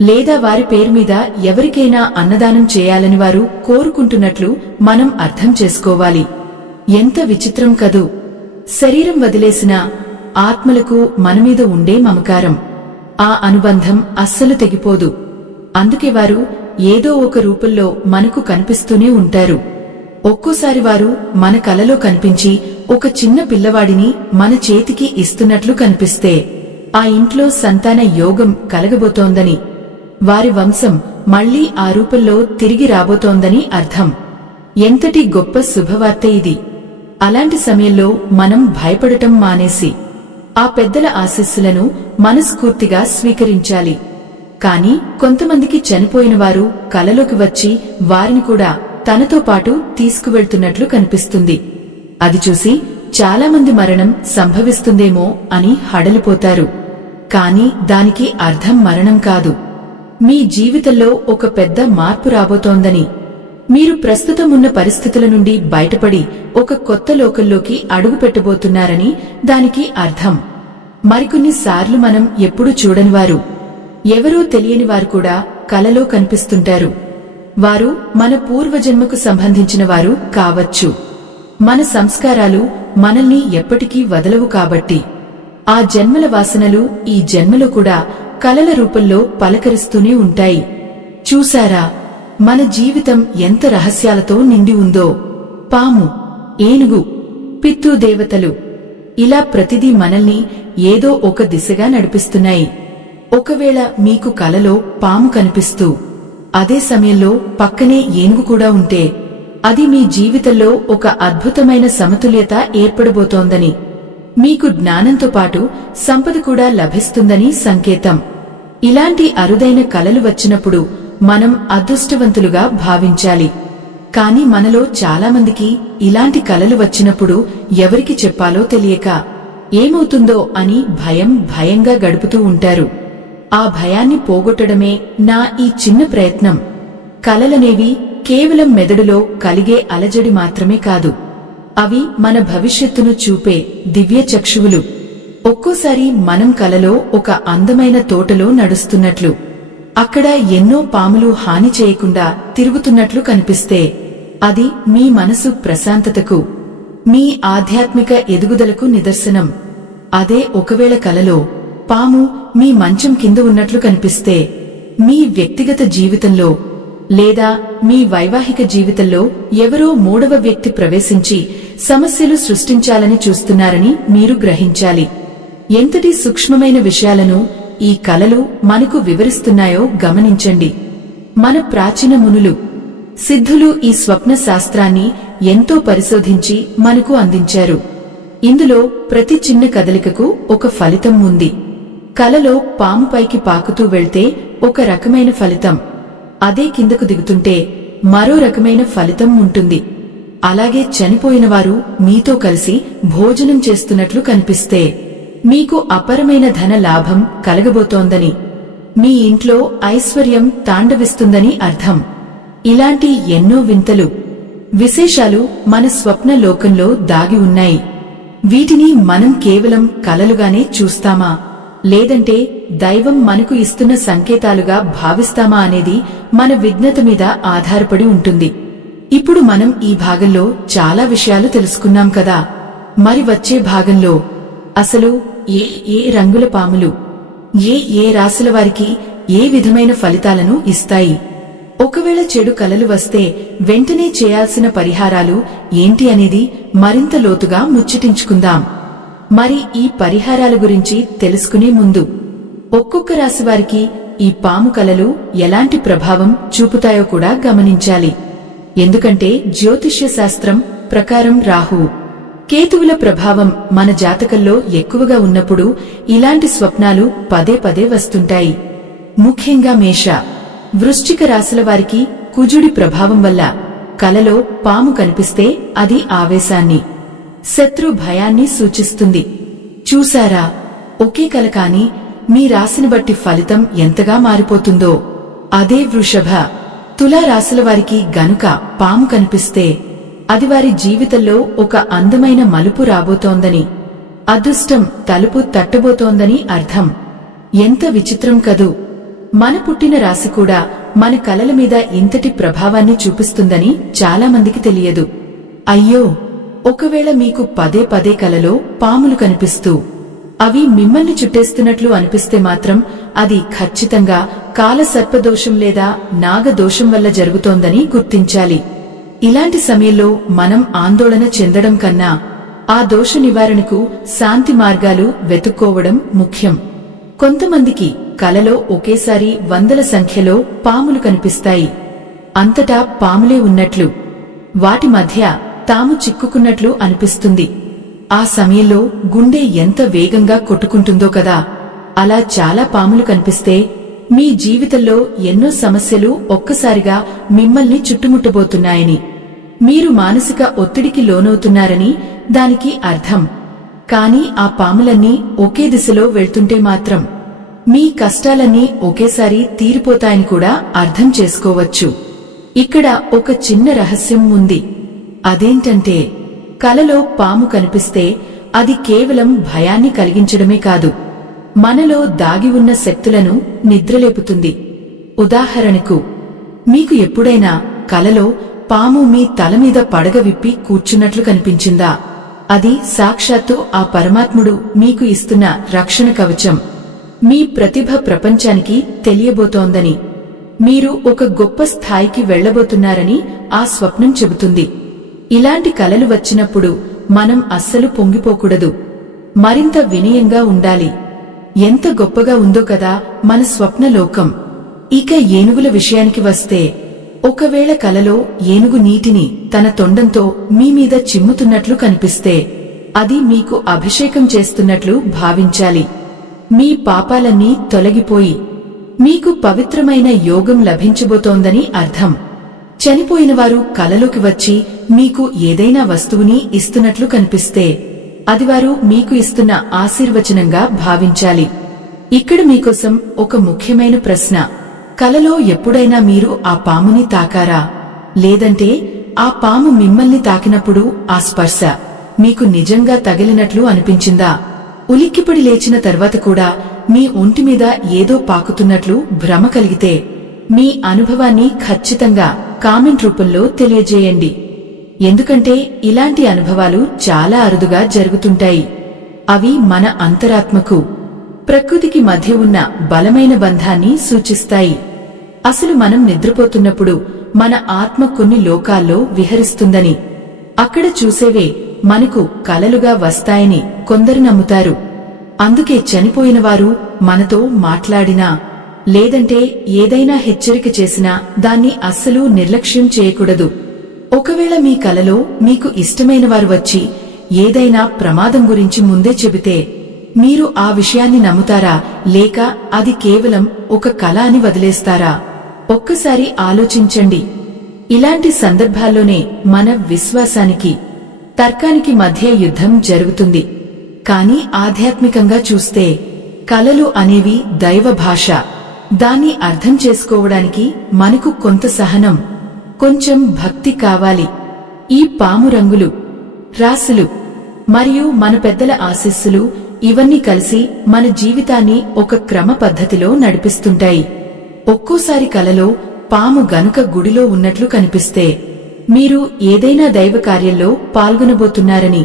లేదా వారి పేరు మీద ఎవరికైనా అన్నదానం చేయాలని వారు కోరుకుంటున్నట్లు మనం అర్థం చేసుకోవాలి. ఎంత విచిత్రం కదూ! శరీరం వదిలేసిన ఆత్మలకు మనమీద ఉండే మమకారం, ఆ అనుబంధం అస్సలు తెగిపోదు. అందుకే వారు ఏదో ఒక రూపంలో మనకు కనిపిస్తూనే ఉంటారు. ఒక్కోసారి వారు మన కలలో కనిపించి ఒక చిన్న పిల్లవాడిని మన చేతికి ఇస్తున్నట్లు కనిపిస్తే ఆ ఇంట్లో సంతాన యోగం కలగబోతోందని, వారి వంశం మళ్లీ ఆ రూపంలో తిరిగి రాబోతోందని అర్థం. ఎంతటి గొప్ప శుభవార్త ఇది! అలాంటి సమయంలో మనం భయపడటం మానేసి ఆ పెద్దల ఆశీస్సులను మనస్ఫూర్తిగా స్వీకరించాలి. కాని కొంతమందికి చనిపోయిన వారు కలలోకి వచ్చి వారిని కూడా తనతో పాటు తీసుకువెళ్తున్నట్లు కనిపిస్తుంది. అది చూసి చాలామంది మరణం సంభవిస్తుందేమో అని హడలిపోతారు. కాని దానికి అర్థం మరణం కాదు, మీ జీవితంలో ఒక పెద్ద మార్పు రాబోతోందని. మీరు ప్రస్తుతం ఉన్న పరిస్థితుల నుండి బయటపడి ఒక కొత్త లోకంలోకి అడుగుపెట్టబోతున్నారని దానికి అర్థం. మరికొన్నిసార్లు మనం ఎప్పుడూ చూడనివారు, ఎవరూ తెలియని వారు కూడా కలలో కనిపిస్తుంటారు. వారు మన పూర్వజన్మకు సంబంధించిన వారు కావచ్చు. మన సంస్కారాలు మనల్ని ఎప్పటికీ వదలవు కాబట్టి ఆ జన్మల వాసనలు ఈ జన్మలో కూడా కలల రూపంలో పలకరిస్తూనే ఉంటాయి. చూశారా, మన జీవితం ఎంత రహస్యాలతో నిండి ఉందో. పాము, ఏనుగు, పితృదేవతలు, ఇలా ప్రతిదీ మనల్ని ఏదో ఒక దిశగా నడిపిస్తున్నాయి. ఒకవేళ మీకు కలలో పాము కనిపిస్తూ అదే సమయంలో పక్కనే ఏనుగు కూడా ఉంటే అది మీ జీవితంలో ఒక అద్భుతమైన సమతుల్యత ఏర్పడబోతోందని, మీకు జ్ఞానంతో పాటు సంపద కూడా లభిస్తుందని సంకేతం. ఇలాంటి అరుదైన కలలు వచ్చినప్పుడు మనం అదృష్టవంతులుగా భావించాలి. కాని మనలో చాలామందికి ఇలాంటి కలలు వచ్చినప్పుడు ఎవరికి చెప్పాలో తెలియక ఏమవుతుందో అని భయంగా గడుపుతూ ఉంటారు. ఆ భయాన్ని పోగొట్టడమే నా ఈ చిన్న ప్రయత్నం. కలలనేవి కేవలం మెదడులో కలిగే అలజడి మాత్రమే కాదు, అవి మన భవిష్యత్తును చూపే దివ్య చక్షువులు. ఒక్కోసారి మనం కలలో ఒక అందమైన తోటలో నడుస్తున్నట్లు, అక్కడ ఎన్నో పాములు హాని చేయకుండా తిరుగుతున్నట్లు కనిపిస్తే అది మీ మనసు ప్రశాంతతకు, మీ ఆధ్యాత్మిక ఎదుగుదలకు నిదర్శనం. అదే ఒకవేళ కలలో పాము మీ మంచం కింద ఉన్నట్లు కనిపిస్తే మీ వ్యక్తిగత జీవితంలో లేదా మీ వైవాహిక జీవితంలో ఎవరో మూడవ వ్యక్తి ప్రవేశించి సమస్యలు సృష్టించాలని చూస్తున్నారని మీరు గ్రహించాలి. ఎంతటి సూక్ష్మమైన విషయాలను ఈ కలలు మనకు వివరిస్తున్నాయో గమనించండి. మన ప్రాచీన మునులు, సిద్ధులు ఈ స్వప్న శాస్త్రాన్ని ఎంతో పరిశోధించి మనకు అందించారు. ఇందులో ప్రతి చిన్న కదలికకు ఒక ఫలితం ఉంది. కలలో పాము పైకి పాకుతూ వెళ్తే ఒక రకమైన ఫలితం, అదే కిందకు దిగుతుంటే మరో రకమైన ఫలితం ఉంటుంది. అలాగే చనిపోయినవారు మీతో కలిసి భోజనం చేస్తున్నట్లు కనిపిస్తే మీకు అపరమైన ధన లాభం కలగబోతోందని, మీ ఇంట్లో ఐశ్వర్యం తాండవిస్తుందని అర్థం. ఇలాంటి ఎన్నో వింతలు, విశేషాలు మన స్వప్న లోకంలో దాగి ఉన్నాయి. వీటిని మనం కేవలం కలలుగానే చూస్తామా, లేదంటే దైవం మనకు ఇస్తున్న సంకేతాలుగా భావిస్తామా అనేది మన విజ్ఞత మీద ఆధారపడి ఉంటుంది. ఇప్పుడు మనం ఈ భాగంలో చాలా విషయాలు తెలుసుకున్నాం కదా. మరి వచ్చే భాగంలో అసలు ఏ రంగుల పాములు ఏ రాశుల వారికి ఏ విధమైన ఫలితాలను ఇస్తాయి, ఒకవేళ చెడు కలలు వస్తే వెంటనే చేయాల్సిన పరిహారాలు ఏంటి అనేది మరింత లోతుగా ముచ్చటించుకుందాం. మరి ఈ పరిహారాల గురించి తెలుసుకునే ముందు ఒక్కొక్క రాశివారికి ఈ పాము కలలు ఎలాంటి ప్రభావం చూపుతాయో కూడా గమనించాలి. ఎందుకంటే జ్యోతిష్య శాస్త్రం ప్రకారం రాహువు, కేతువుల ప్రభావం మన జాతకంలో ఎక్కువగా ఉన్నప్పుడు ఇలాంటి స్వప్నాలు పదే వస్తుంటాయి. ముఖ్యంగా మేష, వృశ్చిక రాశుల వారికి కుజుడి ప్రభావం వల్ల కలలో పాము కనిపిస్తే అది ఆవేశాన్ని, శత్రు భయాన్ని సూచిస్తుంది. చూశారా, ఒకే కల కాని మీ రాశిని బట్టి ఫలితం ఎంతగా మారిపోతుందో. అదే వృషభ, తులా రాశుల వారికి గనుక పాము కనిపిస్తే అది వారి జీవితంలో ఒక అందమైన మలుపు రాబోతోందని, అదృష్టం తలుపు తట్టబోతోందని అర్థం. ఎంత విచిత్రం కదూ, మన పుట్టిన రాశి కూడా మన కలల మీద ఇంతటి ప్రభావాన్ని చూపిస్తుందని చాలామందికి తెలియదు. అయ్యో, ఒకవేళ మీకు పదే కలలో పాములు కనిపిస్తూ అవి మిమ్మల్ని చుట్టేస్తున్నట్లు అనిపిస్తే మాత్రం అది ఖచ్చితంగా కాలసర్పదోషం లేదా నాగదోషం వల్ల జరుగుతోందని గుర్తించాలి. ఇలాంటి సమయంలో మనం ఆందోళన చెందడం కన్నా ఆ దోష నివారణకు శాంతి మార్గాలు వెతుక్కోవడం ముఖ్యం. కొంతమందికి కలలో ఒకేసారి వందల సంఖ్యలో పాములు కనిపిస్తాయి. అంతటా పాములే ఉన్నట్లు, వాటి మధ్య తాము చిక్కుకున్నట్లు అనిపిస్తుంది. ఆ సమయంలో గుండె ఎంత వేగంగా కొట్టుకుంటుందో కదా. అలా చాలా పాములు కనిపిస్తే మీ జీవితంలో ఎన్నో సమస్యలు ఒక్కసారిగా మిమ్మల్ని చుట్టుముట్టబోతున్నాయని, మీరు మానసిక ఒత్తిడికి లోనవుతున్నారని దానికి అర్థం. కాని ఆ పాములన్నీ ఒకే దిశలో వెళ్తుంటే మాత్రం మీ కష్టాలన్నీ ఒకేసారి తీరిపోతాయని కూడా అర్థం చేసుకోవచ్చు. ఇక్కడ ఒక చిన్న రహస్యం ఉంది. అదేంటంటే, కలలో పాము కనిపిస్తే అది కేవలం భయాన్ని కలిగించడమే కాదు, మనలో దాగి ఉన్న శక్తులను నిద్రలేపుతుంది. ఉదాహరణకు, మీకు ఎప్పుడైనా కలలో పాము మీ తల మీద పడగ విప్పి కూర్చున్నట్లు కనిపించిందా? అది సాక్షాత్తు ఆ పరమాత్ముడు మీకు ఇస్తున్న రక్షణ కవచం. మీ ప్రతిభ ప్రపంచానికి తెలియబోతోందని, మీరు ఒక గొప్ప స్థాయికి వెళ్లబోతున్నారని ఆ స్వప్నం చెబుతుంది. ఇలాంటి కలలు వచ్చినప్పుడు మనం అస్సలు పొంగిపోకూడదు, మరింత వినయంగా ఉండాలి. ఎంత గొప్పగా ఉందో కదా మన స్వప్న లోకం. ఇక ఏనుగుల విషయానికి వస్తే, ఒకవేళ కలలో ఏనుగు నీటిని తన తొండంతో మీ మీద చిమ్ముతున్నట్లు కనిపిస్తే అది మీకు అభిషేకం చేస్తున్నట్లు భావించాలి. మీ పాపాలన్నీ తొలగిపోయి మీకు పవిత్రమైన యోగం లభించబోతోందని అర్థం. చనిపోయినవారు కలలోకి వచ్చి మీకు ఏదైనా వస్తువుని ఇస్తున్నట్లు కనిపిస్తే అది వారు మీకు ఇస్తున్న ఆశీర్వచనంగా భావించాలి. ఇక్కడ మీకోసం ఒక ముఖ్యమైన ప్రశ్న: కలలో ఎప్పుడైనా మీరు ఆ పాముని తాకారా? లేదంటే ఆ పాము మిమ్మల్ని తాకినప్పుడు ఆ స్పర్శ మీకు నిజంగా తగిలినట్లు అనిపించిందా? ఉలిక్కిపడి లేచిన తర్వాత కూడా మీ ఒంటి మీద ఏదో పాకుతున్నట్లు భ్రమ కలిగితే మీ అనుభవాన్ని ఖచ్చితంగా కామెంట్ రూపంలో తెలియజేయండి. ఎందుకంటే ఇలాంటి అనుభవాలు చాలా అరుదుగా జరుగుతుంటాయి. అవి మన అంతరాత్మకు ప్రకృతికి మధ్య ఉన్న బలమైన బంధాన్ని సూచిస్తాయి. అసలు మనం నిద్రపోతున్నప్పుడు మన ఆత్మ కొన్ని లోకాల్లో విహరిస్తుందని, అక్కడ చూసేవే మనకు కలలుగా వస్తాయని కొందరు నమ్ముతారు. అందుకే చనిపోయినవారు మనతో మాట్లాడినా, లేదంటే ఏదైనా హెచ్చరిక చేసినా దాన్ని అస్సలు నిర్లక్ష్యం చేయకూడదు. ఒకవేళ మీ కలలో మీకు ఇష్టమైనవారు వచ్చి ఏదైనా ప్రమాదం గురించి ముందే చెబితే మీరు ఆ విషయాన్ని నమ్ముతారా, లేక అది కేవలం ఒక కల అని వదిలేస్తారా? ఒక్కసారి ఆలోచించండి. ఇలాంటి సందర్భాల్లోనే మన విశ్వాసానికి, తర్కానికి మధ్య యుద్ధం జరుగుతుంది. కాని ఆధ్యాత్మికంగా చూస్తే కలలు అనేవి దైవ భాష. దాన్ని అర్థం చేసుకోవడానికి మనకు కొంత సహనం, కొంచెం భక్తి కావాలి. ఈ పాము రంగులు, రాసులు మరియు మన పెద్దల ఆశీస్సులు ఇవన్నీ కలిసి మన జీవితాన్ని ఒక క్రమ పద్ధతిలో నడిపిస్తుంటాయి. ఒక్కోసారి కలలో పాము గనుక గుడిలో ఉన్నట్లు కనిపిస్తే మీరు ఏదైనా దైవ కార్యంలో పాల్గొనబోతున్నారని,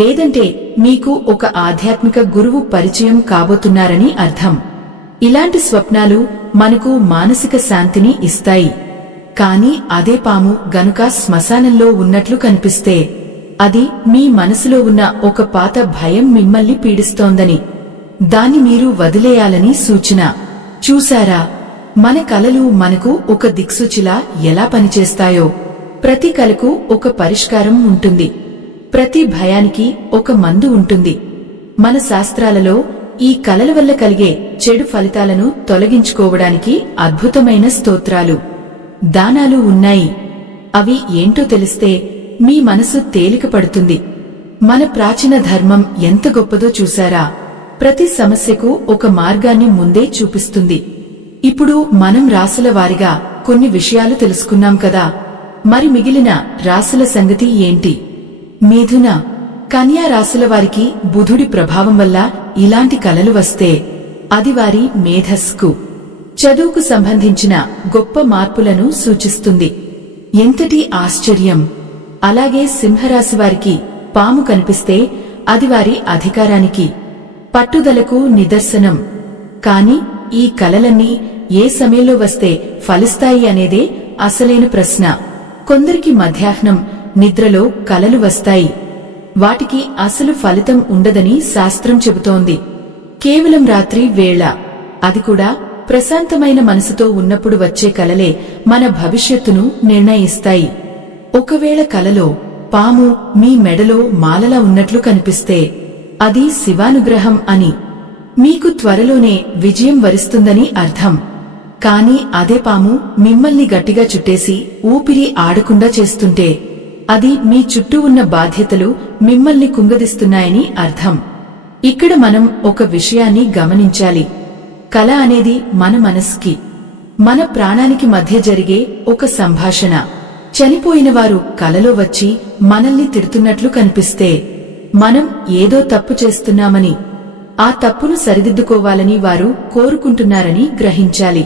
లేదంటే మీకు ఒక ఆధ్యాత్మిక గురువు పరిచయం కాబోతున్నారని అర్థం. ఇలాంటి స్వప్నాలు మనకు మానసిక శాంతిని ఇస్తాయి. కాని అదే పాము గనుక శ్మశానంలో ఉన్నట్లు కనిపిస్తే అది మీ మనసులో ఉన్న ఒక పాత భయం మిమ్మల్ని పీడిస్తోందని, దాన్ని మీరు వదిలేయాలని సూచన. చూశారా, మన కలలు మనకు ఒక దిక్సూచిలా ఎలా పనిచేస్తాయో. ప్రతి కలకు ఒక పరిష్కారం ఉంటుంది, ప్రతి భయానికి ఒక మందు ఉంటుంది. మన శాస్త్రాలలో ఈ కలల వల్ల కలిగే చెడు ఫలితాలను తొలగించుకోవడానికి అద్భుతమైన స్తోత్రాలు, దానాలు ఉన్నాయి. అవి ఏంటో తెలిస్తే మీ మనసు తేలిక పడుతుంది. మన ప్రాచీన ధర్మం ఎంత గొప్పదో చూశారా? ప్రతి సమస్యకు ఒక మార్గాన్ని ముందే చూపిస్తుంది. ఇప్పుడు మనం రాసుల వారిగా కొన్ని విషయాలు తెలుసుకున్నాం కదా. మరి మిగిలిన రాసుల సంగతి ఏంటి? మిథున, కన్యా రాసుల వారికి బుధుడి ప్రభావం వల్ల ఇలాంటి కలలు వస్తే అది వారి మేధస్సుకు, చదువుకు సంబంధించిన గొప్ప మార్పులను సూచిస్తుంది. ఎంతటి ఆశ్చర్యం! అలాగే సింహరాశి వారికి పాము కనిపిస్తే అది వారి అధికారానికి, పట్టుదలకు నిదర్శనం. కాని ఈ కలలన్నీ ఏ సమయంలో వస్తే ఫలిస్తాయి అనేదే అసలైన ప్రశ్న. కొందరికి మధ్యాహ్నం నిద్రలో కలలు వస్తాయి. వాటికి అసలు ఫలితం ఉండదని శాస్త్రం చెబుతోంది. కేవలం రాత్రి వేళ, అది కూడా ప్రశాంతమైన మనసుతో ఉన్నప్పుడు వచ్చే కలలే మన భవిష్యత్తును నిర్ణయిస్తాయి. ఒకవేళ కలలో పాము మీ మెడలో మాలలా ఉన్నట్లు కనిపిస్తే అది శివానుగ్రహం అని, మీకు త్వరలోనే విజయం వరిస్తుందని అర్థం. కాని అదే పాము మిమ్మల్ని గట్టిగా చుట్టేసి ఊపిరి ఆడకుండా చేస్తుంటే అది మీ చుట్టూ ఉన్న బాధ్యతలు మిమ్మల్ని కుంగదీస్తున్నాయని అర్థం. ఇక్కడ మనం ఒక విషయాన్ని గమనించాలి. కల అనేది మన మనసుకి, మన ప్రాణానికి మధ్య జరిగే ఒక సంభాషణ. చనిపోయిన వారు కలలో వచ్చి మనల్ని తిడుతున్నట్లు కనిపిస్తే మనం ఏదో తప్పు చేస్తున్నామని, ఆ తప్పును సరిదిద్దుకోవాలని వారు కోరుకుంటున్నారని గ్రహించాలి.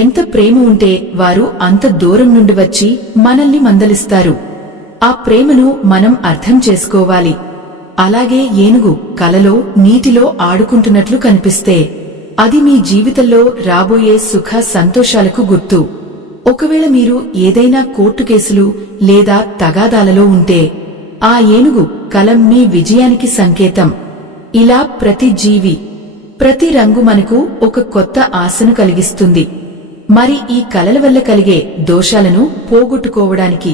ఎంత ప్రేమ ఉంటే వారు అంత దూరం నుండి వచ్చి మనల్ని మందలిస్తారు. ఆ ప్రేమను మనం అర్థం చేసుకోవాలి. అలాగే ఏనుగు కలలో నీటిలో ఆడుకుంటున్నట్లు కనిపిస్తే అది మీ జీవితంలో రాబోయే సుఖ సంతోషాలకు గుర్తు. ఒకవేళ మీరు ఏదైనా కోర్టు కేసులు లేదా తగాదాలలో ఉంటే ఆ ఏనుగు కల మీ విజయానికి సంకేతం. ఇలా ప్రతి జీవి, ప్రతి రంగు మనకు ఒక కొత్త ఆశను కలిగిస్తుంది. మరి ఈ కలల వల్ల కలిగే దోషాలను పోగొట్టుకోవడానికి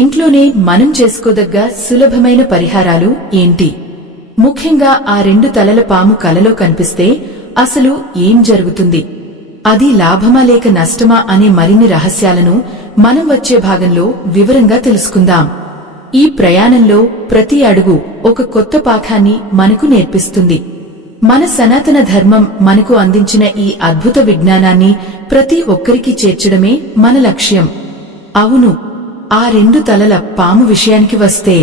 ఇంట్లోనే మనం చేసుకోదగ్గ సులభమైన పరిహారాలు ఏంటి? ముఖ్యంగా ఆ 2 తలల పాము కలలో కనిపిస్తే అసలు ఏం జరుగుతుంది, అది లాభమా లేక నష్టమా అనే మరిన్ని రహస్యాలను మనం వచ్చే భాగంలో వివరంగా తెలుసుకుందాం. ఈ ప్రయాణంలో ప్రతి అడుగు ఒక కొత్త పాఠాన్ని మనకు నేర్పిస్తుంది. మన సనాతన ధర్మం మనకు అందించిన ఈ అద్భుత విజ్ఞానాన్ని ప్రతి ఒక్కరికి చేర్చడమే మన లక్ష్యం. అవును, ఆ 2 తలల పాము విషయానికి వస్తే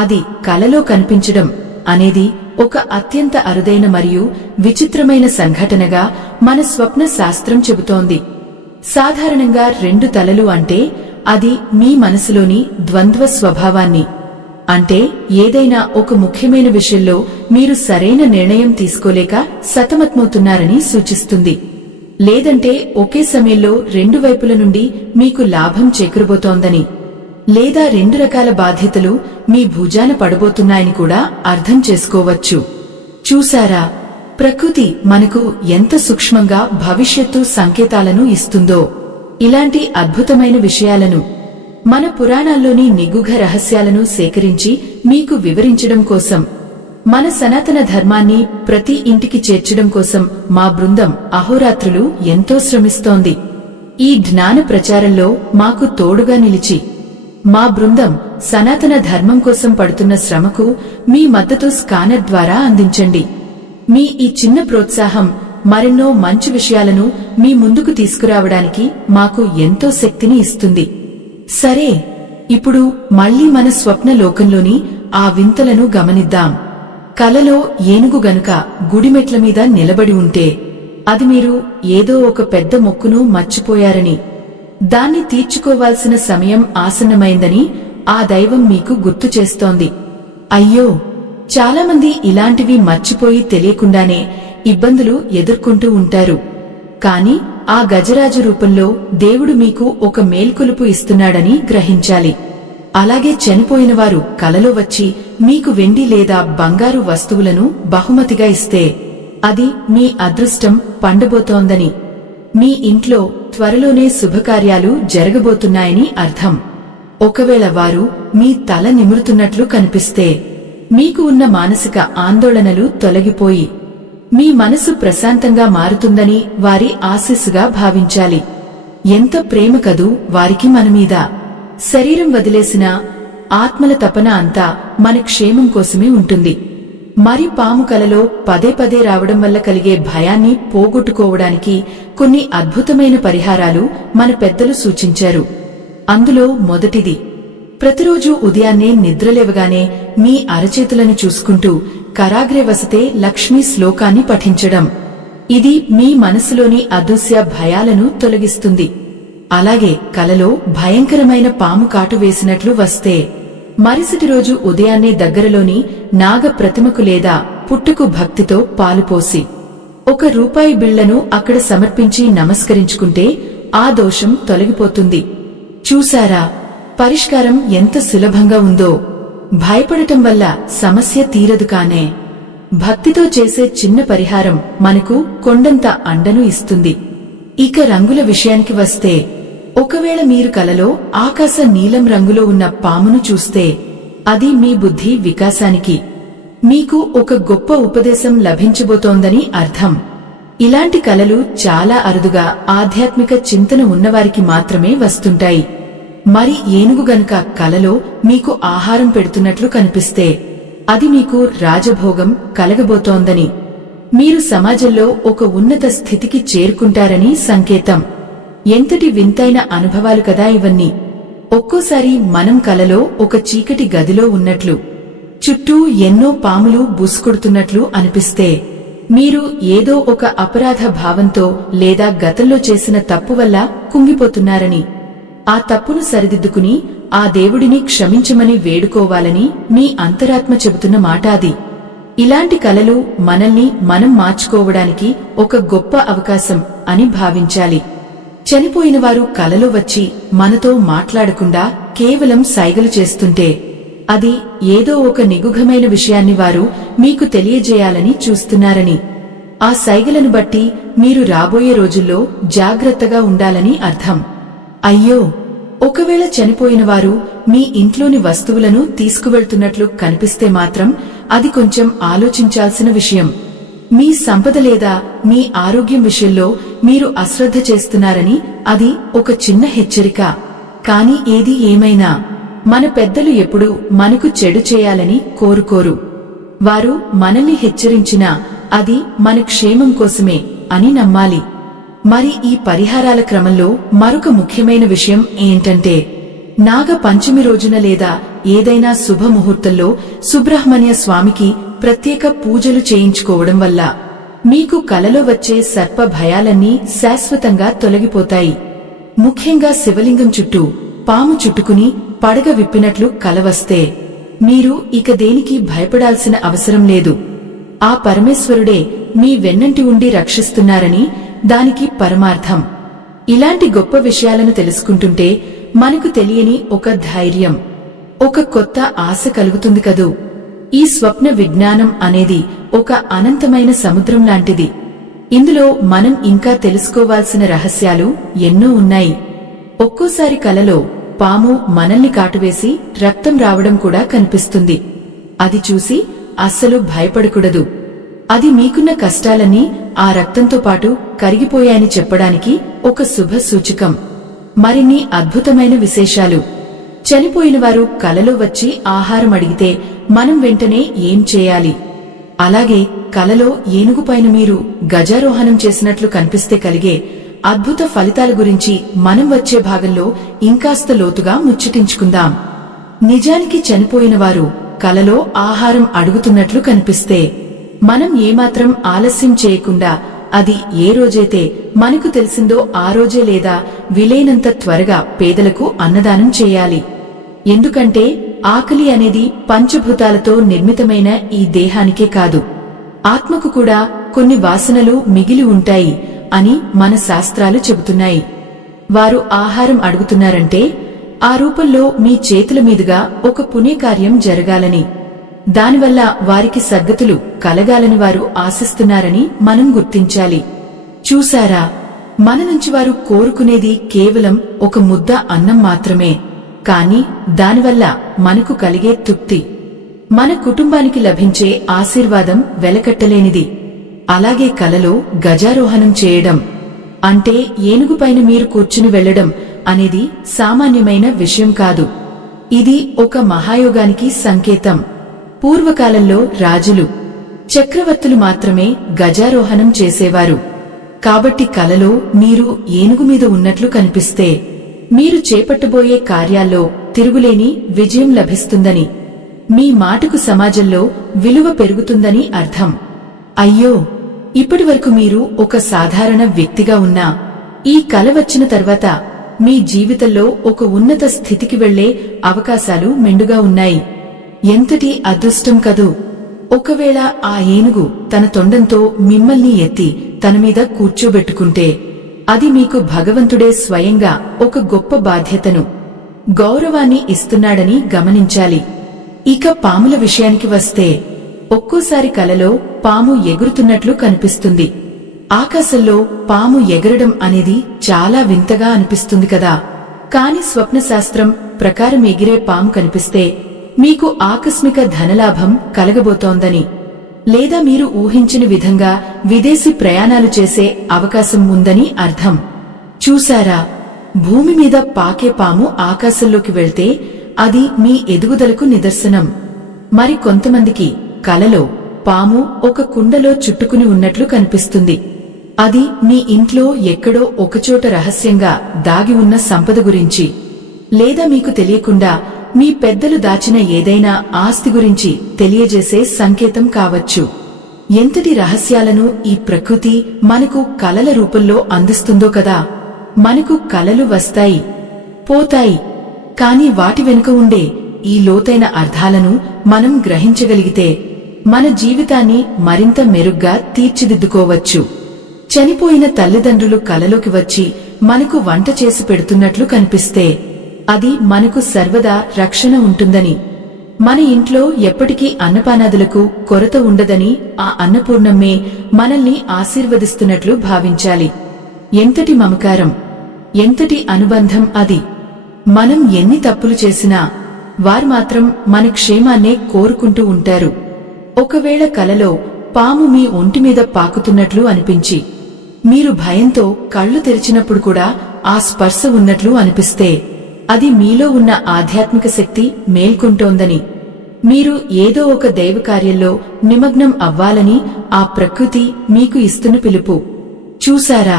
అది కలలో కనిపించడం అనేది ఒక అత్యంత అరుదైన మరియు విచిత్రమైన సంఘటనగా మన స్వప్న శాస్త్రం చెబుతోంది. సాధారణంగా 2 తలలు అంటే అది మీ మనసులోని ద్వంద్వ స్వభావాన్ని, అంటే ఏదైనా ఒక ముఖ్యమైన విషయంలో మీరు సరైన నిర్ణయం తీసుకోలేక సతమతమవుతున్నారని సూచిస్తుంది. లేదంటే ఒకే సమయంలో 2 వైపుల నుండి మీకు లాభం చేకూరబోతోందని, లేదా 2 రకాల బాధ్యతలు మీ భుజాన పడబోతున్నాయని కూడా అర్థం చేసుకోవచ్చు. చూసారా, ప్రకృతి మనకు ఎంత సూక్ష్మంగా భవిష్యత్తు సంకేతాలను ఇస్తుందో. ఇలాంటి అద్భుతమైన విషయాలను, మన పురాణాల్లోని నిగూఢ రహస్యాలను సేకరించి మీకు వివరించడం కోసం, మన సనాతన ధర్మాన్ని ప్రతి ఇంటికి చేర్చడం కోసం మా బృందం అహోరాత్రులు ఎంతో శ్రమిస్తోంది. ఈ జ్ఞాన ప్రచారంలో మాకు తోడుగా నిలిచి మా బృందం సనాతన ధర్మం కోసం పడుతున్న శ్రమకు మీ మద్దతు స్కానర్ ద్వారా అందించండి. మీ ఈ చిన్న ప్రోత్సాహం మరెన్నో మంచి విషయాలను మీ ముందుకు తీసుకురావడానికి మాకు ఎంతో శక్తిని ఇస్తుంది. సరే, ఇప్పుడు మళ్లీ మన స్వప్న లోకంలోని ఆ వింతలను గమనిద్దాం. కలలో ఏనుగు గనుక గుడిమెట్ల మీద నిలబడి ఉంటే అది మీరు ఏదో ఒక పెద్ద మొక్కును మర్చిపోయారని, దాన్ని తీర్చుకోవాల్సిన సమయం ఆసన్నమైందని ఆ దైవం మీకు గుర్తు చేస్తోంది. అయ్యో, చాలామంది ఇలాంటివి మర్చిపోయి తెలియకుండానే ఇబ్బందులు ఎదుర్కొంటూ ఉంటారు. కాని ఆ గజరాజు రూపంలో దేవుడు మీకు ఒక మేల్కొలుపు ఇస్తున్నాడని గ్రహించాలి. అలాగే చనిపోయినవారు కలలో వచ్చి మీకు వెండి లేదా బంగారు వస్తువులను బహుమతిగా ఇస్తే అది మీ అదృష్టం పండబోతోందని, మీ ఇంట్లో త్వరలోనే శుభకార్యాలు జరగబోతున్నాయని అర్థం. ఒకవేళ వారు మీ తల నిమురుతున్నట్లు కనిపిస్తే మీకు ఉన్న మానసిక ఆందోళనలు తొలగిపోయి మీ మనసు ప్రశాంతంగా మారుతుందని వారి ఆశీస్సుగా భావించాలి. ఎంత ప్రేమ కదూ వారికి మనమీద. శరీరం వదిలేసినా ఆత్మల తపన అంతా మన క్షేమం కోసమే ఉంటుంది. మరి పాము కలలో పదే పదే రావడం వల్ల కలిగే భయాన్ని పోగొట్టుకోవడానికి కొన్ని అద్భుతమైన పరిహారాలు మన పెద్దలు సూచించారు. అందులో మొదటిది, ప్రతిరోజు ఉదయాన్నే నిద్రలేవగానే మీ అరచేతులను చూసుకుంటూ కరాగ్రే వసతే లక్ష్మీ శ్లోకాన్ని పఠించడం. ఇది మీ మనసులోని అదృశ్య భయాలను తొలగిస్తుంది. అలాగే కలలో భయంకరమైన పాము కాటు వేసినట్లు వస్తే మరుసటి రోజు ఉదయాన్నే దగ్గరలోని నాగ ప్రతిమకు లేదా పుట్టుకు భక్తితో పాలుపోసి ₹1 బిళ్లను అక్కడ సమర్పించి నమస్కరించుకుంటే ఆ దోషం తొలగిపోతుంది. చూశారా, పరిష్కారం ఎంత సులభంగా ఉందో. భయపడటం వల్ల సమస్య తీరదు. కానే భక్తితో చేసే చిన్న పరిహారం మనకు కొండంత అండను ఇస్తుంది. ఇక రంగుల విషయానికి వస్తే, ఒకవేళ మీరు కలలో ఆకాశ నీలం రంగులో ఉన్న పామును చూస్తే అది మీ బుద్ధి వికాసానికి, మీకు ఒక గొప్ప ఉపదేశం లభించబోతోందని అర్థం. ఇలాంటి కలలు చాలా అరుదుగా ఆధ్యాత్మిక చింతన ఉన్నవారికి మాత్రమే వస్తుంటాయి. మరి ఏనుగు గనుక కలలో మీకు ఆహారం పెడుతున్నట్లు కనిపిస్తే అది మీకు రాజభోగం కలగబోతోందని, మీరు సమాజంలో ఒక ఉన్నత స్థితికి చేరుకుంటారని సంకేతం. ఎంతటి వింతైన అనుభవాలు కదా ఇవన్నీ. ఒక్కోసారి మనం కలలో ఒక చీకటి గదిలో ఉన్నట్లు, చుట్టూ ఎన్నో పాములు బుస్కొడుతున్నట్లు అనిపిస్తే మీరు ఏదో ఒక అపరాధ భావంతో లేదా గతంలో చేసిన తప్పు వల్ల కుంగిపోతున్నారని, ఆ తప్పును సరిదిద్దుకుని ఆ దేవుడిని క్షమించమని వేడుకోవాలని మీ అంతరాత్మ చెబుతున్న మాట అది. ఇలాంటి కలలు మనల్ని మనం మార్చుకోవడానికి ఒక గొప్ప అవకాశం అని భావించాలి. చనిపోయినవారు కలలో వచ్చి మనతో మాట్లాడకుండా కేవలం సైగలు చేస్తుంటే అది ఏదో ఒక నిగూఢమైన విషయాన్ని వారు మీకు తెలియజేయాలని చూస్తున్నారని, ఆ సైగలను బట్టి మీరు రాబోయే రోజుల్లో జాగ్రత్తగా ఉండాలని అర్థం. అయ్యో, ఒకవేళ చనిపోయినవారు మీ ఇంట్లోని వస్తువులను తీసుకువెళ్తున్నట్లు కనిపిస్తే మాత్రం అది కొంచెం ఆలోచించాల్సిన విషయం. మీ సంపద లేదా మీ ఆరోగ్యం విషయంలో మీరు అశ్రద్ధ చేస్తున్నారని అది ఒక చిన్న హెచ్చరిక. కాని ఏది ఏమైనా మన పెద్దలు ఎప్పుడూ మనకు చెడు చేయాలని కోరుకోరు. వారు మనల్ని హెచ్చరించినా అది మన క్షేమం కోసమే అని నమ్మాలి. మరి ఈ పరిహారాల క్రమంలో మరొక ముఖ్యమైన విషయం ఏంటంటే, నాగ పంచమి రోజున లేదా ఏదైనా శుభముహూర్తంలో సుబ్రహ్మణ్య స్వామికి ప్రత్యేక పూజలు చేయించుకోవడం వల్ల మీకు కలలో వచ్చే సర్ప భయాలన్నీ శాశ్వతంగా తొలగిపోతాయి. ముఖ్యంగా శివలింగం చుట్టూ పాము చుట్టుకుని పడగ విప్పినట్లు కలవస్తే మీరు ఇక దేనికి భయపడాల్సిన అవసరం లేదు. ఆ పరమేశ్వరుడే మీ వెన్నంటి ఉండి రక్షిస్తున్నారని దానికి పరమార్థం. ఇలాంటి గొప్ప విషయాలను తెలుసుకుంటుంటే మనకు తెలియని ఒక ధైర్యం, ఒక కొత్త ఆశ కలుగుతుంది కదూ. ఈ స్వప్న విజ్ఞానం అనేది ఒక అనంతమైన సముద్రం లాంటిది. ఇందులో మనం ఇంకా తెలుసుకోవాల్సిన రహస్యాలు ఎన్నో ఉన్నాయి. ఒక్కోసారి కలలో పాము మనల్ని కాటువేసి రక్తం రావడం కూడా కనిపిస్తుంది. అది చూసి అస్సలు భయపడకూడదు. అది మీకున్న కష్టాలన్నీ ఆ రక్తంతో పాటు కరిగిపోయాయని చెప్పడానికి ఒక శుభ సూచకం. మరిన్ని అద్భుతమైన విశేషాలు. చనిపోయినవారు కలలో వచ్చి ఆహారం అడిగితే మనం వెంటనే ఏం చేయాలి? అలాగే కలలో ఏనుగుపైన మీరు గజారోహణం చేసినట్లు కనిపిస్తే కలిగే అద్భుత ఫలితాల గురించి మనం వచ్చే భాగంలో ఇంకాస్త లోతుగా ముచ్చటించుకుందాం. నిజానికి చనిపోయినవారు కలలో ఆహారం అడుగుతున్నట్లు కనిపిస్తే మనం ఏమాత్రం ఆలస్యం చేయకుండా అది ఏ రోజైతే మనకు తెలిసిందో ఆ రోజే లేదా వీలైనంత త్వరగా పేదలకు అన్నదానం చేయాలి. ఎందుకంటే ఆకలి అనేది పంచభూతాలతో నిర్మితమైన ఈ దేహానికే కాదు, ఆత్మకు కూడా కొన్ని వాసనలు మిగిలి ఉంటాయి అని మన శాస్త్రాలు చెబుతున్నాయి. వారు ఆహారం అడుగుతున్నారంటే ఆ రూపంలో మీ చేతుల మీదుగా ఒక పుణ్యకార్యం జరగాలని, దానివల్ల వారికి సద్గతులు కలగాలని వారు ఆశిస్తున్నారని మనం గుర్తించాలి. చూశారా, మన నుంచి వారు కోరుకునేది కేవలం ఒక ముద్ద అన్నం మాత్రమే. కాని దానివల్ల మనకు కలిగే తృప్తి, మన కుటుంబానికి లభించే ఆశీర్వాదం వెలకట్టలేనిది. అలాగే కలలో గజారోహణం చేయడం అంటే ఏనుగుపైన మీరు కూర్చుని వెళ్లడం అనేది సామాన్యమైన విషయం కాదు. ఇది ఒక మహాయోగానికి సంకేతం. పూర్వకాలంలో రాజులు, చక్రవర్తులు మాత్రమే గజారోహణం చేసేవారు. కాబట్టి కలలో మీరు ఏనుగు మీద ఉన్నట్లు కనిపిస్తే మీరు చేపట్టబోయే కార్యాల్లో తిరుగులేని విజయం లభిస్తుందని, మీ మాటకు సమాజంలో విలువ పెరుగుతుందని అర్థం. అయ్యో, ఇప్పటివరకు మీరు ఒక సాధారణ వ్యక్తిగా ఉన్నా ఈ కల వచ్చిన తర్వాత మీ జీవితంలో ఒక ఉన్నత స్థితికి వెళ్లే అవకాశాలు మెండుగా ఉన్నాయి. ఎంతటి అదృష్టం కదూ. ఒకవేళ ఆ ఏనుగు తన తొండంతో మిమ్మల్ని ఎత్తి తన మీద కూర్చోబెట్టుకుంటే అది మీకు భగవంతుడే స్వయంగా ఒక గొప్ప బాధ్యతను, గౌరవాన్ని ఇస్తున్నాడని గమనించాలి. ఇక పాముల విషయానికి వస్తే ఒక్కోసారి కలలో పాము ఎగురుతున్నట్లు కనిపిస్తుంది. ఆకాశంలో పాము ఎగరడం అనేది చాలా వింతగా అనిపిస్తుంది కదా. కాని స్వప్నశాస్త్రం ప్రకారం ఎగిరే పాము కనిపిస్తే మీకు ఆకస్మిక ధనలాభం కలగబోతోందని, లేదా మీరు ఊహించిన విధంగా విదేశీ ప్రయాణాలు చేసే అవకాశం ఉందని అర్థం. చూశారా, భూమి మీద పాకే పాము ఆకాశంలోకి వెళ్తే అది మీ ఎదుగుదలకు నిదర్శనం. మరి కొంతమందికి కలలో పాము ఒక కుండలో చుట్టుకుని ఉన్నట్లు కనిపిస్తుంది. అది మీ ఇంట్లో ఎక్కడో ఒకచోట రహస్యంగా దాగి ఉన్న సంపద గురించి, లేదా మీకు తెలియకుండా మీ పెద్దలు దాచిన ఏదైనా ఆస్తి గురించి తెలియజేసే సంకేతం కావచ్చు. ఎంతటి రహస్యాలను ఈ ప్రకృతి మనకు కలల రూపంలో అందిస్తుందో కదా. మనకు కలలు వస్తాయి, పోతాయి, కాని వాటి వెనుక ఉండే ఈ లోతైన అర్థాలను మనం గ్రహించగలిగితే మన జీవితాన్ని మరింత మెరుగ్గా తీర్చిదిద్దుకోవచ్చు. చనిపోయిన తల్లిదండ్రులు కలలోకి వచ్చి మనకు వంట చేసి పెడుతున్నట్లు కనిపిస్తే అది మనకు సర్వదా రక్షణ ఉంటుందని, మన ఇంట్లో ఎప్పటికీ అన్నపానాదులకు కొరత ఉండదని ఆ అన్నపూర్ణమ్మే మనల్ని ఆశీర్వదిస్తున్నట్లు భావించాలి. ఎంతటి మమకారం, ఎంతటి అనుబంధం అది. మనం ఎన్ని తప్పులు చేసినా వారు మాత్రం మన క్షేమాన్నే కోరుకుంటూ ఉంటారు. ఒకవేళ కలలో పాము మీ ఒంటిమీద పాకుతున్నట్లు అనిపించి మీరు భయంతో కళ్ళు తెరిచినప్పుడు కూడా ఆ స్పర్శ ఉన్నట్లు అనిపిస్తే అది మీలో ఉన్న ఆధ్యాత్మిక శక్తి మేల్కొంటోందని, మీరు ఏదో ఒక దైవకార్యంలో నిమగ్నం అవ్వాలని ఆ ప్రకృతి మీకు ఇస్తున్న పిలుపు. చూశారా,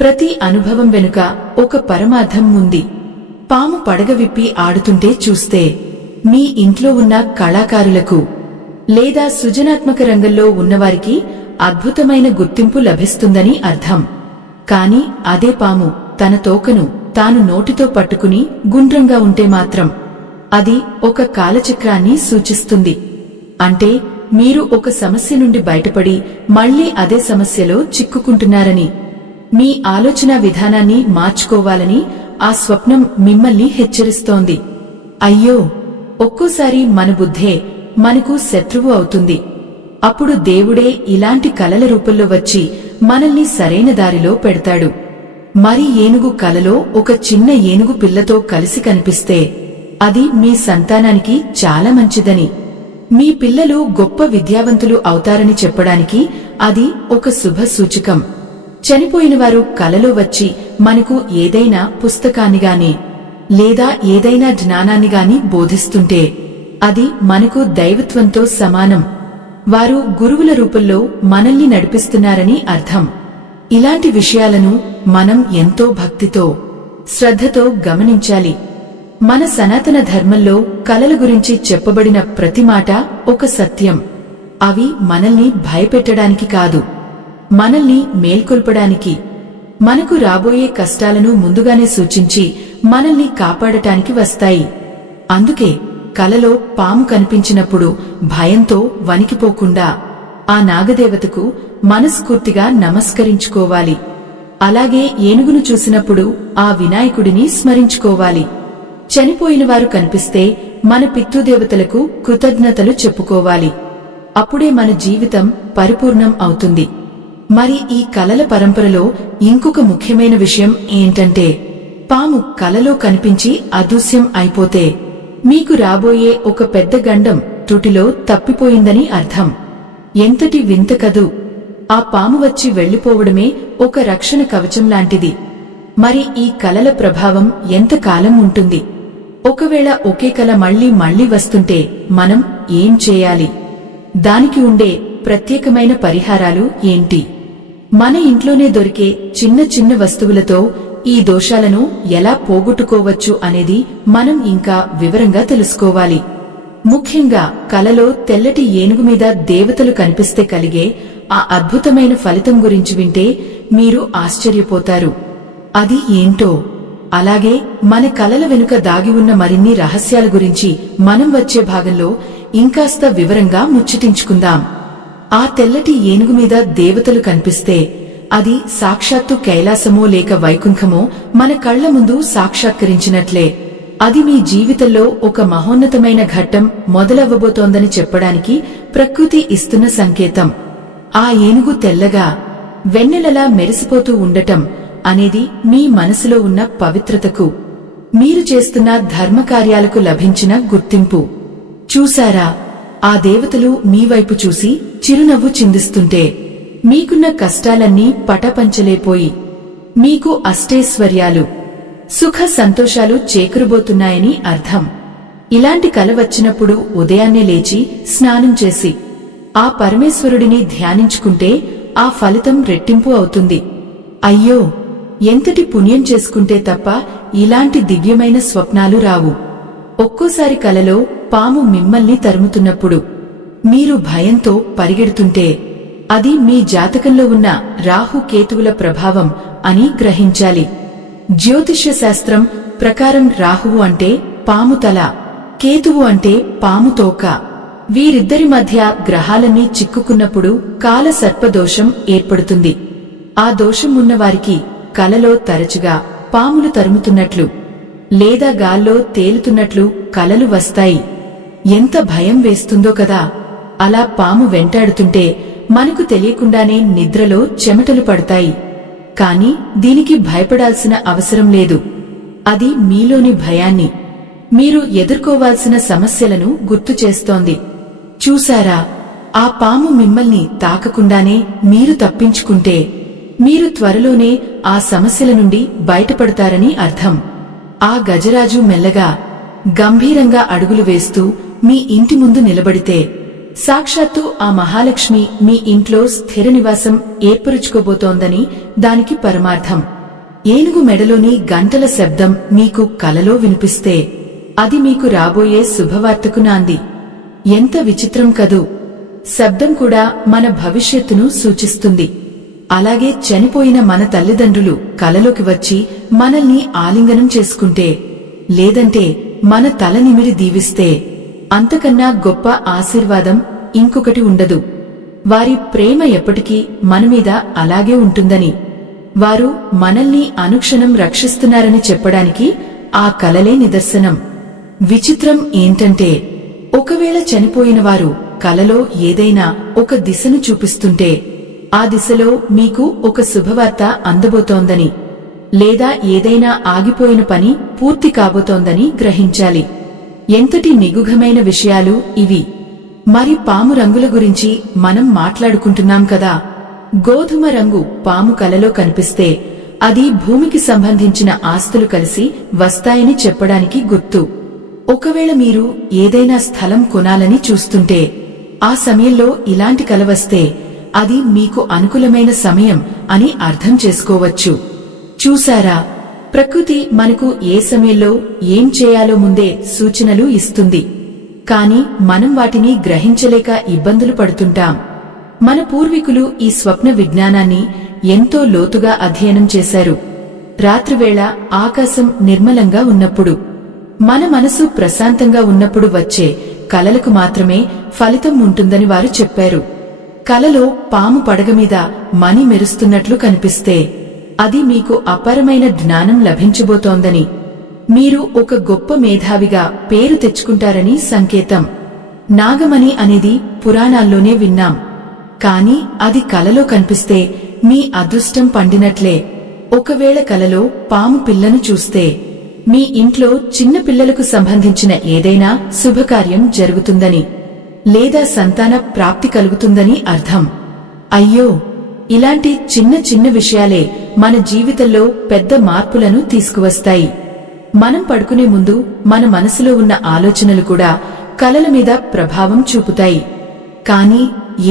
ప్రతి అనుభవం వెనుక ఒక పరమార్థం ఉంది. పాము పడగ విప్పి ఆడుతుంటే చూస్తే మీ ఇంట్లో ఉన్న కళాకారులకు లేదా సృజనాత్మక రంగంలో ఉన్నవారికి అద్భుతమైన గుర్తింపు లభిస్తుందని అర్థం. కాని అదే పాము తన తోకను తాను నోటితో పట్టుకుని గుండ్రంగా ఉంటే మాత్రం అది ఒక కాలచక్రాన్ని సూచిస్తుంది. అంటే మీరు ఒక సమస్య నుండి బయటపడి మళ్లీ అదే సమస్యలో చిక్కుకుంటున్నారని, మీ ఆలోచనా విధానాన్ని మార్చుకోవాలని ఆ స్వప్నం మిమ్మల్ని హెచ్చరిస్తోంది. అయ్యో, ఒక్కోసారి మన బుద్ధే మనకు శత్రువు అవుతుంది. అప్పుడు దేవుడే ఇలాంటి కలల రూపంలో వచ్చి మనల్ని సరైన దారిలో పెడతాడు. మరి ఏనుగు కలలో ఒక చిన్న ఏనుగు పిల్లతో కలిసి కనిపిస్తే అది మీ సంతానానికి చాలా మంచిదని, మీ పిల్లలు గొప్ప విద్యావంతులు అవుతారని చెప్పడానికి అది ఒక శుభ సూచకం. చనిపోయినవారు కలలో వచ్చి మనకు ఏదైనా పుస్తకాన్నిగాని లేదా ఏదైనా జ్ఞానాన్నిగాని బోధిస్తుంటే అది మనకు దైవత్వంతో సమానం. వారు గురువుల రూపంలో మనల్ని నడిపిస్తున్నారని అర్థం. ఇలాంటి విషయాలను మనం ఎంతో భక్తితో, శ్రద్ధతో గమనించాలి. మన సనాతన ధర్మంలో కలల గురించి చెప్పబడిన ప్రతి మాట ఒక సత్యం. అవి మనల్ని భయపెట్టడానికి కాదు, మనల్ని మేల్కొల్పడానికి, మనకు రాబోయే కష్టాలను ముందుగానే సూచించి మనల్ని కాపాడటానికి వస్తాయి. అందుకే కలలో పాము కనిపించినప్పుడు భయంతో వణికిపోకుండా ఆ నాగదేవతకు మనస్ఫూర్తిగా నమస్కరించుకోవాలి. అలాగే ఏనుగును చూసినప్పుడు ఆ వినాయకుడిని స్మరించుకోవాలి. చనిపోయినవారు కనిపిస్తే మన పితృదేవతలకు కృతజ్ఞతలు చెప్పుకోవాలి. అప్పుడే మన జీవితం పరిపూర్ణం అవుతుంది. మరి ఈ కలల పరంపరలో ఇంకొక ముఖ్యమైన విషయం ఏంటంటే, పాము కలలో కనిపించి అదృశ్యం అయిపోతే మీకు రాబోయే ఒక పెద్ద గండం త్రుటిలో తప్పిపోయిందని అర్థం. ఎంతటి వింత కదూ. ఆ పాము వచ్చి వెళ్లిపోవడమే ఒక రక్షణ కవచం లాంటిది. మరి ఈ కలల ప్రభావం ఎంతకాలం ఉంటుంది? ఒకవేళ ఒకే కల మళ్లీ మళ్లీ వస్తుంటే మనం ఏం చేయాలి? దానికి ఉండే ప్రత్యేకమైన పరిహారాలు ఏంటి? మన ఇంట్లోనే దొరికే చిన్న చిన్న వస్తువులతో ఈ దోషాలను ఎలా పోగొట్టుకోవచ్చు అనేది మనం ఇంకా వివరంగా తెలుసుకోవాలి. ముఖ్యంగా కలలో తెల్లటి ఏనుగు మీద దేవతలు కనిపిస్తే కలిగే ఆ అద్భుతమైన ఫలితం గురించి వింటే మీరు ఆశ్చర్యపోతారు. అది ఏంటో, అలాగే మన కలల వెనుక దాగి ఉన్న మరిన్ని రహస్యాల గురించి మనం వచ్చే భాగంలో ఇంకాస్త వివరంగా ముచ్చటించుకుందాం. ఆ తెల్లటి ఏనుగు మీద దేవతలు కనిపిస్తే అది సాక్షాత్తు కైలాసమో లేక వైకుంఠమో మన కళ్ల ముందు సాక్షాత్కరించినట్లే. అది మీ జీవితంలో ఒక మహోన్నతమైన ఘట్టం మొదలవ్వబోతోందని చెప్పడానికి ప్రకృతి ఇస్తున్న సంకేతం. ఆ ఏనుగు తెల్లగా వెన్నెలలా మెరిసిపోతూ ఉండటం అనేది మీ మనసులో ఉన్న పవిత్రతకు, మీరు చేస్తున్న ధర్మకార్యాలకు లభించిన గుర్తింపు. చూశారా, ఆ దేవతలు మీ వైపు చూసి చిరునవ్వు చిందిస్తుంటే మీకున్న కష్టాలన్నీ పటపంచలేపోయి మీకు అష్టైశ్వర్యాలు, సుఖ సంతోషాలు చేకూరబోతున్నాయని అర్థం. ఇలాంటి కల వచ్చినప్పుడు ఉదయాన్నే లేచి స్నానం చేసి ఆ పరమేశ్వరుడిని ధ్యానించుకుంటే ఆ ఫలితం రెట్టింపు అవుతుంది. అయ్యో, ఎంతటి పుణ్యం చేసుకుంటే తప్ప ఇలాంటి దివ్యమైన స్వప్నాలు రావు. ఒక్కోసారి కలలో పాము మిమ్మల్ని తరుముతున్నప్పుడు మీరు భయంతో పరిగెడుతుంటే అది మీ జాతకంలో ఉన్న రాహుకేతువుల ప్రభావం అని గ్రహించాలి. జ్యోతిష్య శాస్త్రం ప్రకారం రాహువు అంటే పాము తల, కేతువు అంటే పాము తోక. వీరిద్దరి మధ్య గ్రహాలన్నీ చిక్కుకున్నప్పుడు కాల సర్పదోషం ఏర్పడుతుంది. ఆ దోషం ఉన్నవారికి కలలో తరచుగా పాములు తరుముతున్నట్లు లేదా గాల్లో తేలుతున్నట్లు కలలు వస్తాయి. ఎంత భయం వేస్తుందో కదా. అలా పాము వెంటాడుతుంటే మనకు తెలియకుండానే నిద్రలో చెమటలు పడతాయి. కాని దీనికి భయపడాల్సిన అవసరం లేదు. అది మీలోని భయాన్ని, మీరు ఎదుర్కోవాల్సిన సమస్యలను గుర్తు చేస్తోంది. చూశారా, ఆ పాము మిమ్మల్ని తాకకుండానే మీరు తప్పించుకుంటే మీరు త్వరలోనే ఆ సమస్యల నుండి బయటపడతారని అర్థం. ఆ గజరాజు మెల్లగా గంభీరంగా అడుగులు వేస్తూ మీ ఇంటి ముందు నిలబడితే సాక్షాత్తు ఆ మహాలక్ష్మి మీ ఇంట్లో స్థిర నివాసం ఏర్పరుచుకోబోతోందని దానికి పరమార్థం. ఏనుగు మెడలోని గంటల శబ్దం మీకు కలలో వినిపిస్తే అది మీకు రాబోయే శుభవార్తకు నాంది. ఎంత విచిత్రం కదూ. శబ్దం కూడా మన భవిష్యత్తును సూచిస్తుంది. అలాగే చనిపోయిన మన తల్లిదండ్రులు కలలోకి వచ్చి మనల్ని ఆలింగనం చేసుకుంటే, లేదంటే మన తల నిమిరి దీవిస్తే అంతకన్నా గొప్ప ఆశీర్వాదం ఇంకొకటి ఉండదు. వారి ప్రేమ ఎప్పటికీ మనమీద అలాగే ఉంటుందని, వారు మనల్ని అనుక్షణం రక్షిస్తున్నారని చెప్పడానికి ఆ కలలే నిదర్శనం. విచిత్రం ఏంటంటే, ఒకవేళ చనిపోయిన వారు కలలో ఏదైనా ఒక దిశను చూపిస్తుంటే ఆ దిశలో మీకు ఒక శుభవార్త అందబోతోందని, లేదా ఏదైనా ఆగిపోయిన పని పూర్తి కాబోతోందని గ్రహించాలి. ఎంతటి నిగూఢమైన విషయాలు ఇవి. మరి పాము రంగుల గురించి మనం మాట్లాడుకుంటున్నాం కదా. గోధుమ రంగు పాము కలలో కనిపిస్తే అది భూమికి సంబంధించిన ఆస్తులు కలిసి వస్తాయని చెప్పడానికి గుర్తు. ఒకవేళ మీరు ఏదైనా స్థలం కొనాలని చూస్తుంటే ఆ సమయంలో ఇలాంటి కల వస్తే అది మీకు అనుకూలమైన సమయం అని అర్థం చేసుకోవచ్చు. చూశారా, ప్రకృతి మనకు ఏ సమయంలో ఏం చేయాలో ముందే సూచనలు ఇస్తుంది. కాని మనం వాటిని గ్రహించలేక ఇబ్బందులు పడుతుంటాం. మన పూర్వీకులు ఈ స్వప్న విజ్ఞానాన్ని ఎంతో లోతుగా అధ్యయనం చేశారు. రాత్రివేళ ఆకాశం నిర్మలంగా ఉన్నప్పుడు, మన మనసు ప్రశాంతంగా ఉన్నప్పుడు వచ్చే కలలకు మాత్రమే ఫలితం ఉంటుందని వారు చెప్పారు. కలలో పాము పడగమీద మణి మెరుస్తున్నట్లు కనిపిస్తే అది మీకు అపారమైన జ్ఞానం లభించబోతోందని, మీరు ఒక గొప్ప మేధావిగా పేరు తెచ్చుకుంటారని సంకేతం. నాగమణి అనేది పురాణాల్లోనే విన్నాం. కాని అది కలలో కనిపిస్తే మీ అదృష్టం పండినట్లే. ఒకవేళ కలలో పాము పిల్లను చూస్తే మీ ఇంట్లో చిన్న పిల్లలకు సంబంధించిన ఏదైనా శుభకార్యం జరుగుతుందని, లేదా సంతాన ప్రాప్తి కలుగుతుందని అర్థం. అయ్యో, ఇలాంటి చిన్న చిన్న విషయాలే మన జీవితంలో పెద్ద మార్పులను తీసుకువస్తాయి. మనం పడుకునే ముందు మన మనసులో ఉన్న ఆలోచనలు కూడా కలల మీద ప్రభావం చూపుతాయి. కాని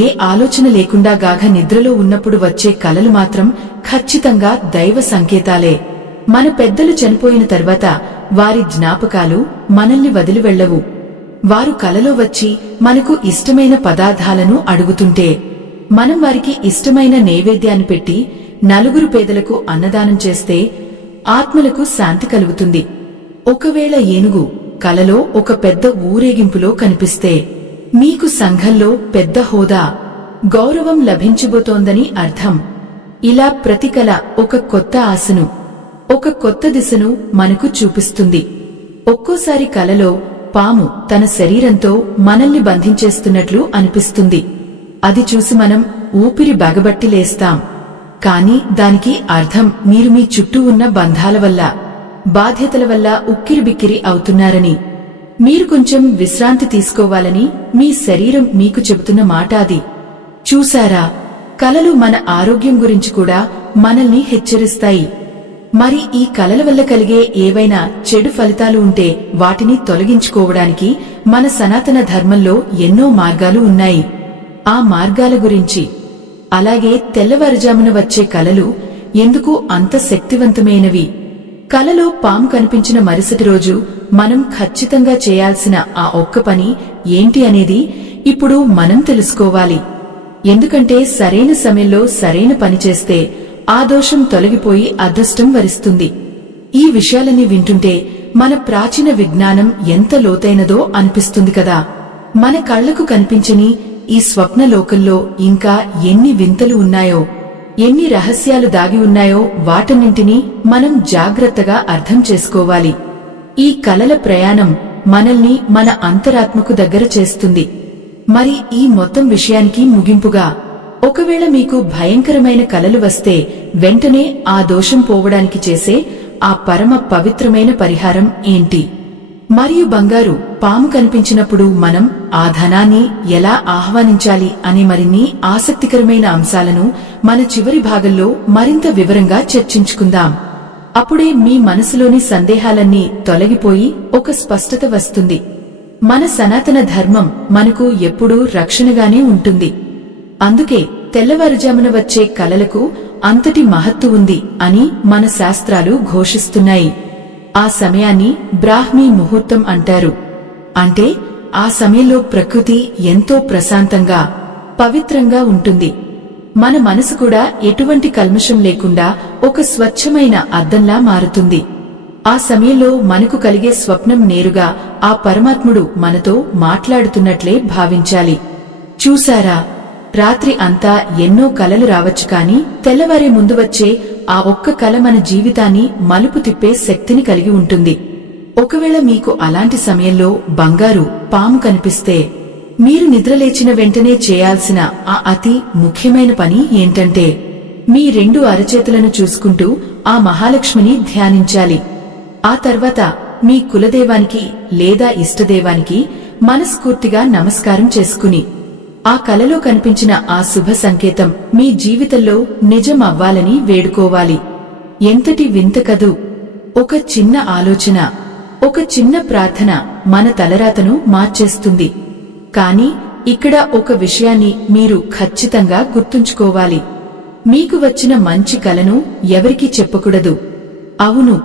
ఏ ఆలోచన లేకుండా గాఢ నిద్రలో ఉన్నప్పుడు వచ్చే కలలు మాత్రం ఖచ్చితంగా దైవ సంకేతాలే. మన పెద్దలు చనిపోయిన తర్వాత వారి జ్ఞాపకాలు మనల్ని వదిలి వెళ్లవు. వారు కలలో వచ్చి మనకు ఇష్టమైన పదార్థాలను అడుగుతుంటే మనం వారికి ఇష్టమైన నైవేద్యాన్ని పెట్టి నలుగురు పేదలకు అన్నదానం చేస్తే ఆత్మలకు శాంతి కలుగుతుంది. ఒకవేళ ఏనుగు కలలో ఒక పెద్ద ఊరేగింపులో కనిపిస్తే మీకు సంఘంలో పెద్ద హోదా, గౌరవం లభించబోతోందని అర్థం. ఇలా ప్రతి కల ఒక కొత్త ఆశను, ఒక కొత్త దిశను మనకు చూపిస్తుంది. ఒక్కోసారి కలలో పాము తన శరీరంతో మనల్ని బంధించేస్తున్నట్లు అనిపిస్తుంది. అది చూసి మనం ఊపిరి బగబట్టి లేస్తాం. కాని దానికి అర్థం మీరు మీ చుట్టూ ఉన్న బంధాల వల్ల, బాధ్యతల వల్ల ఉక్కిరిబిక్కిరి అవుతున్నారని. మీరు కొంచెం విశ్రాంతి తీసుకోవాలని మీ శరీరం మీకు చెబుతున్న మాట అది. చూశారా, కలలు మన ఆరోగ్యం గురించి కూడా మనల్ని హెచ్చరిస్తాయి. మరి ఈ కలల వల్ల కలిగే ఏవైనా చెడు ఫలితాలు ఉంటే వాటిని తొలగించుకోవడానికి మన సనాతన ధర్మంలో ఎన్నో మార్గాలు ఉన్నాయి. ఆ మార్గాల గురించి, అలాగే తెల్లవారుజామున వచ్చే కలలు ఎందుకు అంత శక్తివంతమైనవి, కలలో పాము కనిపించిన మరుసటి రోజు మనం ఖచ్చితంగా చేయాల్సిన ఆ ఒక్క పని ఏంటి అనేది ఇప్పుడు మనం తెలుసుకోవాలి. ఎందుకంటే సరైన సమయంలో సరైన పని చేస్తే ఆ దోషం తొలగిపోయి అదృష్టం వరిస్తుంది. ఈ విషయాలన్నీ వింటుంటే మన ప్రాచీన విజ్ఞానం ఎంత లోతైనదో అనిపిస్తుంది కదా. మన కళ్లకు కనిపించని ఈ స్వప్న లోకంలో ఇంకా ఎన్ని వింతలు ఉన్నాయో, ఎన్ని రహస్యాలు దాగి ఉన్నాయో వాటన్నింటినీ మనం జాగ్రత్తగా అర్థం చేసుకోవాలి. ఈ కలల ప్రయాణం మనల్ని మన అంతరాత్మకు దగ్గర చేస్తుంది. మరి ఈ మొత్తం విషయానికి ముగింపుగా, ఒకవేళ మీకు భయంకరమైన కలలు వస్తే వెంటనే ఆ దోషం పోవడానికి చేసే ఆ పరమ పవిత్రమైన పరిహారం ఏంటి? మరియు బంగారు పాము కనిపించినప్పుడు మనం ఆ ధనాన్ని ఎలా ఆహ్వానించాలి అనే మరిన్ని ఆసక్తికరమైన అంశాలను మన చివరి భాగంలో మరింత వివరంగా చర్చించుకుందాం. అప్పుడే మీ మనసులోని సందేహాలన్నీ తొలగిపోయి ఒక స్పష్టత వస్తుంది. మన సనాతన ధర్మం మనకు ఎప్పుడూ రక్షణగానే ఉంటుంది. అందుకే తెల్లవారుజామున వచ్చే కలలకు అంతటి మహత్తు ఉంది అని మన శాస్త్రాలు ఘోషిస్తున్నాయి. ఆ సమయాన్ని బ్రాహ్మీ ముహూర్తం అంటారు. అంటే ఆ సమయంలో ప్రకృతి ఎంతో ప్రశాంతంగా, పవిత్రంగా ఉంటుంది. మన మనసు కూడా ఎటువంటి కల్మషం లేకుండా ఒక స్వచ్ఛమైన అద్దంలా మారుతుంది. ఆ సమయంలో మనకు కలిగే స్వప్నం నేరుగా ఆ పరమాత్ముడు మనతో మాట్లాడుతున్నట్లే భావించాలి. చూశారా, రాత్రి అంతా ఎన్నో కలలు రావచ్చు, కాని తెల్లవారే ముందు వచ్చే ఆ ఒక్క కల మన జీవితాన్ని మలుపు తిప్పే శక్తిని కలిగి ఉంటుంది. ఒకవేళ మీకు అలాంటి సమయంలో బంగారు పాము కనిపిస్తే మీరు నిద్రలేచిన వెంటనే చేయాల్సిన ఆ అతి ముఖ్యమైన పని ఏంటంటే, మీ 2 అరచేతులను చూసుకుంటూ ఆ మహాలక్ష్మిని ధ్యానించాలి. ఆ తర్వాత మీ కులదేవానికి లేదా ఇష్టదేవానికి మనస్ఫూర్తిగా నమస్కారం చేసుకుని ఆ కలలో కనిపించిన ఆ శుభ సంకేతం మీ జీవితంలో నిజం అవ్వాలని వేడుకోవాలి. ఎంతటి వింత కదూ! ఒక చిన్న ఆలోచన, ఒక చిన్న ప్రార్థన మన తలరాతను మార్చేస్తుంది. కాని ఇక్కడ ఒక విషయాన్ని మీరు ఖచ్చితంగా గుర్తుంచుకోవాలి. మీకు వచ్చిన మంచి కలను ఎవరికీ చెప్పకూడదు. అవును,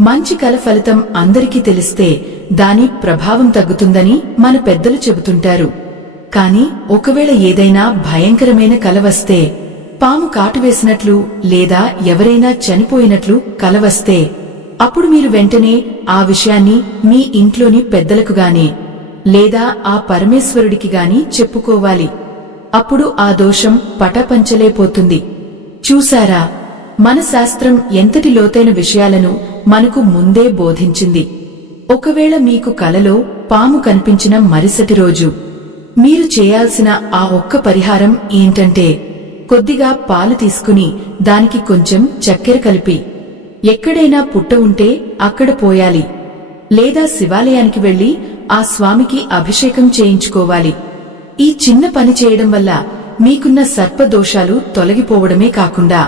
మంచి కల ఫలితం అందరికీ తెలిస్తే దాని ప్రభావం తగ్గుతుందని మన పెద్దలు చెబుతుంటారు. కాని ఒకవేళ ఏదైనా భయంకరమైన కల వస్తే, పాము కాటువేసినట్లు లేదా ఎవరైనా చనిపోయినట్లు కల వస్తే, అప్పుడు మీరు వెంటనే ఆ విషయాన్ని మీ ఇంట్లోని పెద్దలకు గాని లేదా ఆ పరమేశ్వరుడికి గాని చెప్పుకోవాలి. అప్పుడు ఆ దోషం పటాపంచలేపోతుంది. చూశారా, మన శాస్త్రం ఎంతటి లోతైన విషయాలను మనకు ముందే బోధించింది. ఒకవేళ మీకు కలలో పాము కనిపించిన మరుసటి రోజు మీరు చేయాల్సిన ఆ ఒక్క పరిహారం ఏంటంటే, కొద్దిగా పాలు తీసుకుని దానికి కొంచెం చక్కెర కలిపి ఎక్కడైనా పుట్ట ఉంటే అక్కడ పోయాలి. లేదా శివాలయానికి వెళ్లి ఆ స్వామికి అభిషేకం చేయించుకోవాలి. ఈ చిన్న పని చేయడం వల్ల మీకున్న సర్పదోషాలు తొలగిపోవడమే కాకుండా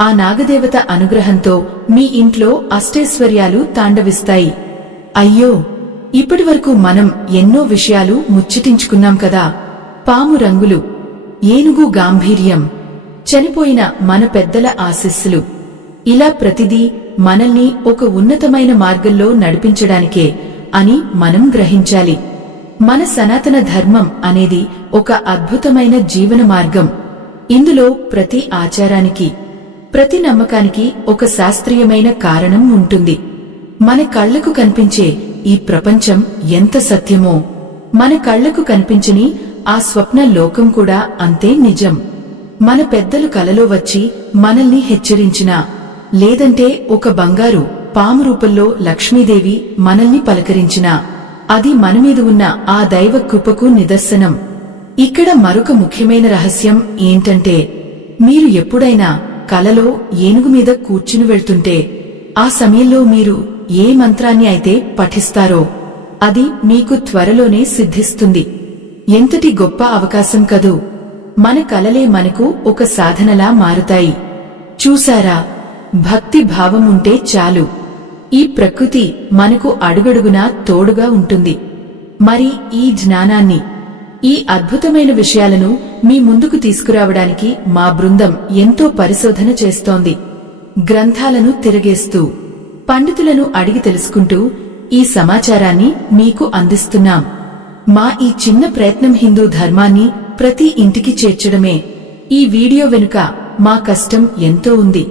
ఆ నాగదేవత అనుగ్రహంతో మీ ఇంట్లో అష్టైశ్వర్యాలు తాండవిస్తాయి. అయ్యో, ఇప్పటివరకు మనం ఎన్నో విషయాలు ముచ్చటించుకున్నాం కదా. పాము రంగులు, ఏనుగు గాంభీర్యం, చనిపోయిన మన పెద్దల ఆశీస్సులు, ఇలా ప్రతిదీ మనల్ని ఒక ఉన్నతమైన మార్గంలో నడిపించడానికే అని మనం గ్రహించాలి. మన సనాతన ధర్మం అనేది ఒక అద్భుతమైన జీవన మార్గం. ఇందులో ప్రతి ఆచారానికి, ప్రతి నమ్మకానికి ఒక శాస్త్రీయమైన కారణం ఉంటుంది. మన కళ్లకు కనిపించే ఈ ప్రపంచం ఎంత సత్యమో, మన కళ్లకు కనిపించని ఆ స్వప్న లోకం కూడా అంతే నిజం. మన పెద్దలు కలలో వచ్చి మనల్ని హెచ్చరించినా, లేదంటే ఒక బంగారు పాము రూపంలో లక్ష్మీదేవి మనల్ని పలకరించినా, అది మనమీద ఉన్న ఆ దైవ కృపకు నిదర్శనం. ఇక్కడ మరొక ముఖ్యమైన రహస్యం ఏంటంటే, మీరు ఎప్పుడైనా కలలో ఏనుగు మీద కూర్చుని వెళ్తుంటే, ఆ సమయంలో మీరు ఏ మంత్రాన్ని అయితే పఠిస్తారో అది మీకు త్వరలోనే సిద్ధిస్తుంది. ఎంతటి గొప్ప అవకాశం కదూ! మన కలలే మనకు ఒక సాధనలా మారుతాయి. చూసారా, భక్తి భావం ఉంటే చాలు. ఈ ప్రకృతి మనకు అడుగడుగునా తోడుగా ఉంటుంది. మరి ఈ జ్ఞానాన్ని, ఈ అద్భుతమైన విషయాలను మీ ముందుకు తీసుకురావడానికి మా బృందం ఎంతో పరిశోధన చేస్తోంది. గ్రంథాలను తిరగేస్తూ, పండితులను అడిగి తెలుసుకుంటూ ఈ సమాచారాన్ని మీకు అందిస్తున్నాం. మా ఈ చిన్న ప్రయత్నం హిందూ ధర్మాన్ని ప్రతి ఇంటికి చేర్చడమే. ఈ వీడియో వెనుక మా కష్టం ఎంతో ఉంది.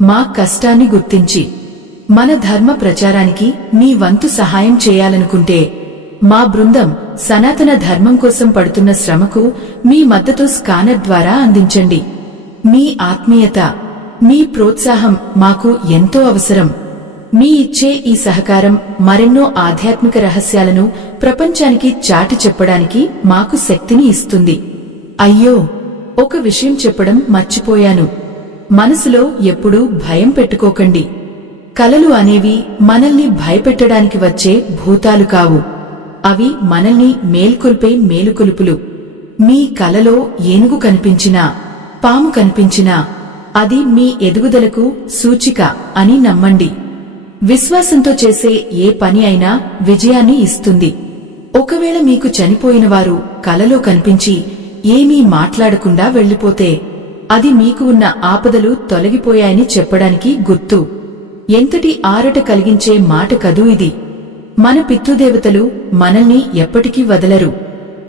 మా కష్టాన్ని గుర్తించి మన ధర్మ ప్రచారానికి మీ వంతు సహాయం చేయాలనుకుంటే మా బృందం సనాతన ధర్మం కోసం పడుతున్న శ్రమకు మీ మద్దతు స్కానర్ ద్వారా అందించండి. మీ ఆత్మీయత, మీ ప్రోత్సాహం మాకు ఎంతో అవసరం. మీ ఇచ్చే ఈ సహకారం మరెన్నో ఆధ్యాత్మిక రహస్యాలను ప్రపంచానికి చాటి చెప్పడానికి మాకు శక్తిని ఇస్తుంది. అయ్యో, ఒక విషయం చెప్పడం మర్చిపోయాను. మనసులో ఎప్పుడూ భయం పెట్టుకోకండి. కలలు అనేవి మనల్ని భయపెట్టడానికి వచ్చే భూతాలు కావు. అవి మనల్ని మేల్కొల్పే మేలుకొలుపులు. మీ కలలో ఏనుగు కనిపించినా, పాము కనిపించినా అది మీ ఎదుగుదలకు సూచిక అని నమ్మండి. విశ్వాసంతో చేసే ఏ పని అయినా విజయాన్ని ఇస్తుంది. ఒకవేళ మీకు చనిపోయిన వారు కలలో కనిపించి ఏమీ మాట్లాడకుండా వెళ్లిపోతే అది మీకు ఉన్న ఆపదలు తొలగిపోయాయని చెప్పడానికి గుర్తు. ఎంతటి ఆరట కలిగించే మాట కదూ ఇది! మన పితృదేవతలు మనల్ని ఎప్పటికీ వదలరు.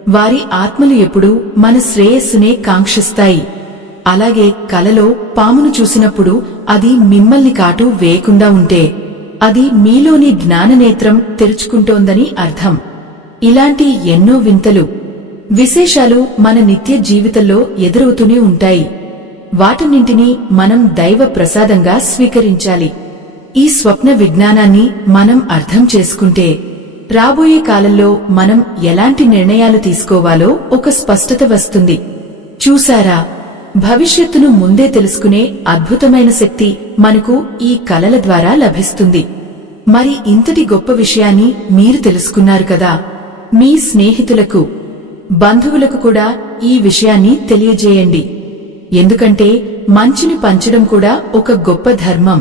వారి ఆత్మలు ఎప్పుడూ మన శ్రేయస్సునే కాంక్షిస్తాయి. అలాగే కలలో పామును చూసినప్పుడు అది మిమ్మల్ని కాటు వేయకుండా ఉంటే అది మీలోని జ్ఞాననేత్రం తెరుచుకుంటోందని అర్థం. ఇలాంటి ఎన్నో వింతలు, విశేషాలు మన నిత్య జీవితంలో ఎదురవుతూనే ఉంటాయి. వాటన్నింటినీ మనం దైవ ప్రసాదంగా స్వీకరించాలి. ఈ స్వప్న విజ్ఞానాన్ని మనం అర్థం చేసుకుంటే రాబోయే కాలంలో మనం ఎలాంటి నిర్ణయాలు తీసుకోవాలో ఒక స్పష్టత వస్తుంది. చూసారా, భవిష్యత్తును ముందే తెలుసుకునే అద్భుతమైన శక్తి మనకు ఈ కలల ద్వారా లభిస్తుంది. మరి ఇంతటి గొప్ప విషయాన్ని మీరు తెలుసుకున్నారు కదా. మీ స్నేహితులకు, బంధువులకు కూడా ఈ విషయాన్ని తెలియజేయండి. ఎందుకంటే మంచిని పంచడం కూడా ఒక గొప్ప ధర్మం.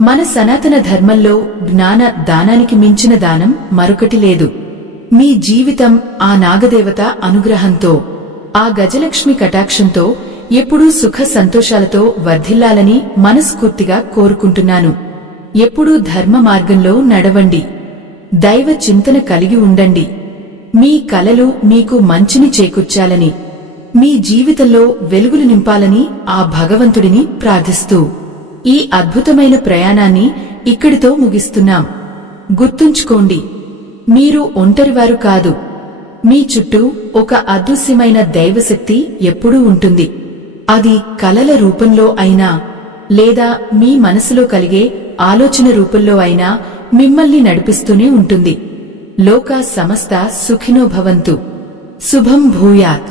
మన సనాతన ధర్మంలో జ్ఞాన దానానికి మించిన దానం మరొకటి లేదు. మీ జీవితం ఆ నాగదేవత అనుగ్రహంతో, ఆ గజలక్ష్మి కటాక్షంతో ఎప్పుడూ సుఖ సంతోషాలతో వర్ధిల్లాలని మనస్ఫూర్తిగా కోరుకుంటున్నాను. ఎప్పుడూ ధర్మ మార్గంలో నడవండి. దైవ చింతన కలిగి ఉండండి. మీ కలలు మీకు మంచిని చేకూర్చాలని, మీ జీవితంలో వెలుగులు నింపాలని ఆ భగవంతుడిని ప్రార్థిస్తూ ఈ అద్భుతమైన ప్రయాణాన్ని ఇక్కడితో ముగిస్తున్నాం. గుర్తుంచుకోండి, మీరు ఒంటరివారు కాదు. మీ చుట్టూ ఒక అదృశ్యమైన దైవశక్తి ఎప్పుడూ ఉంటుంది. అది కలల రూపంలో అయినా లేదా మీ మనసులో కలిగే ఆలోచన రూపంలో అయినా మిమ్మల్ని నడిపిస్తూనే ఉంటుంది. లోకా సమస్త సుఖినో భవంతు. శుభం భూయాత్.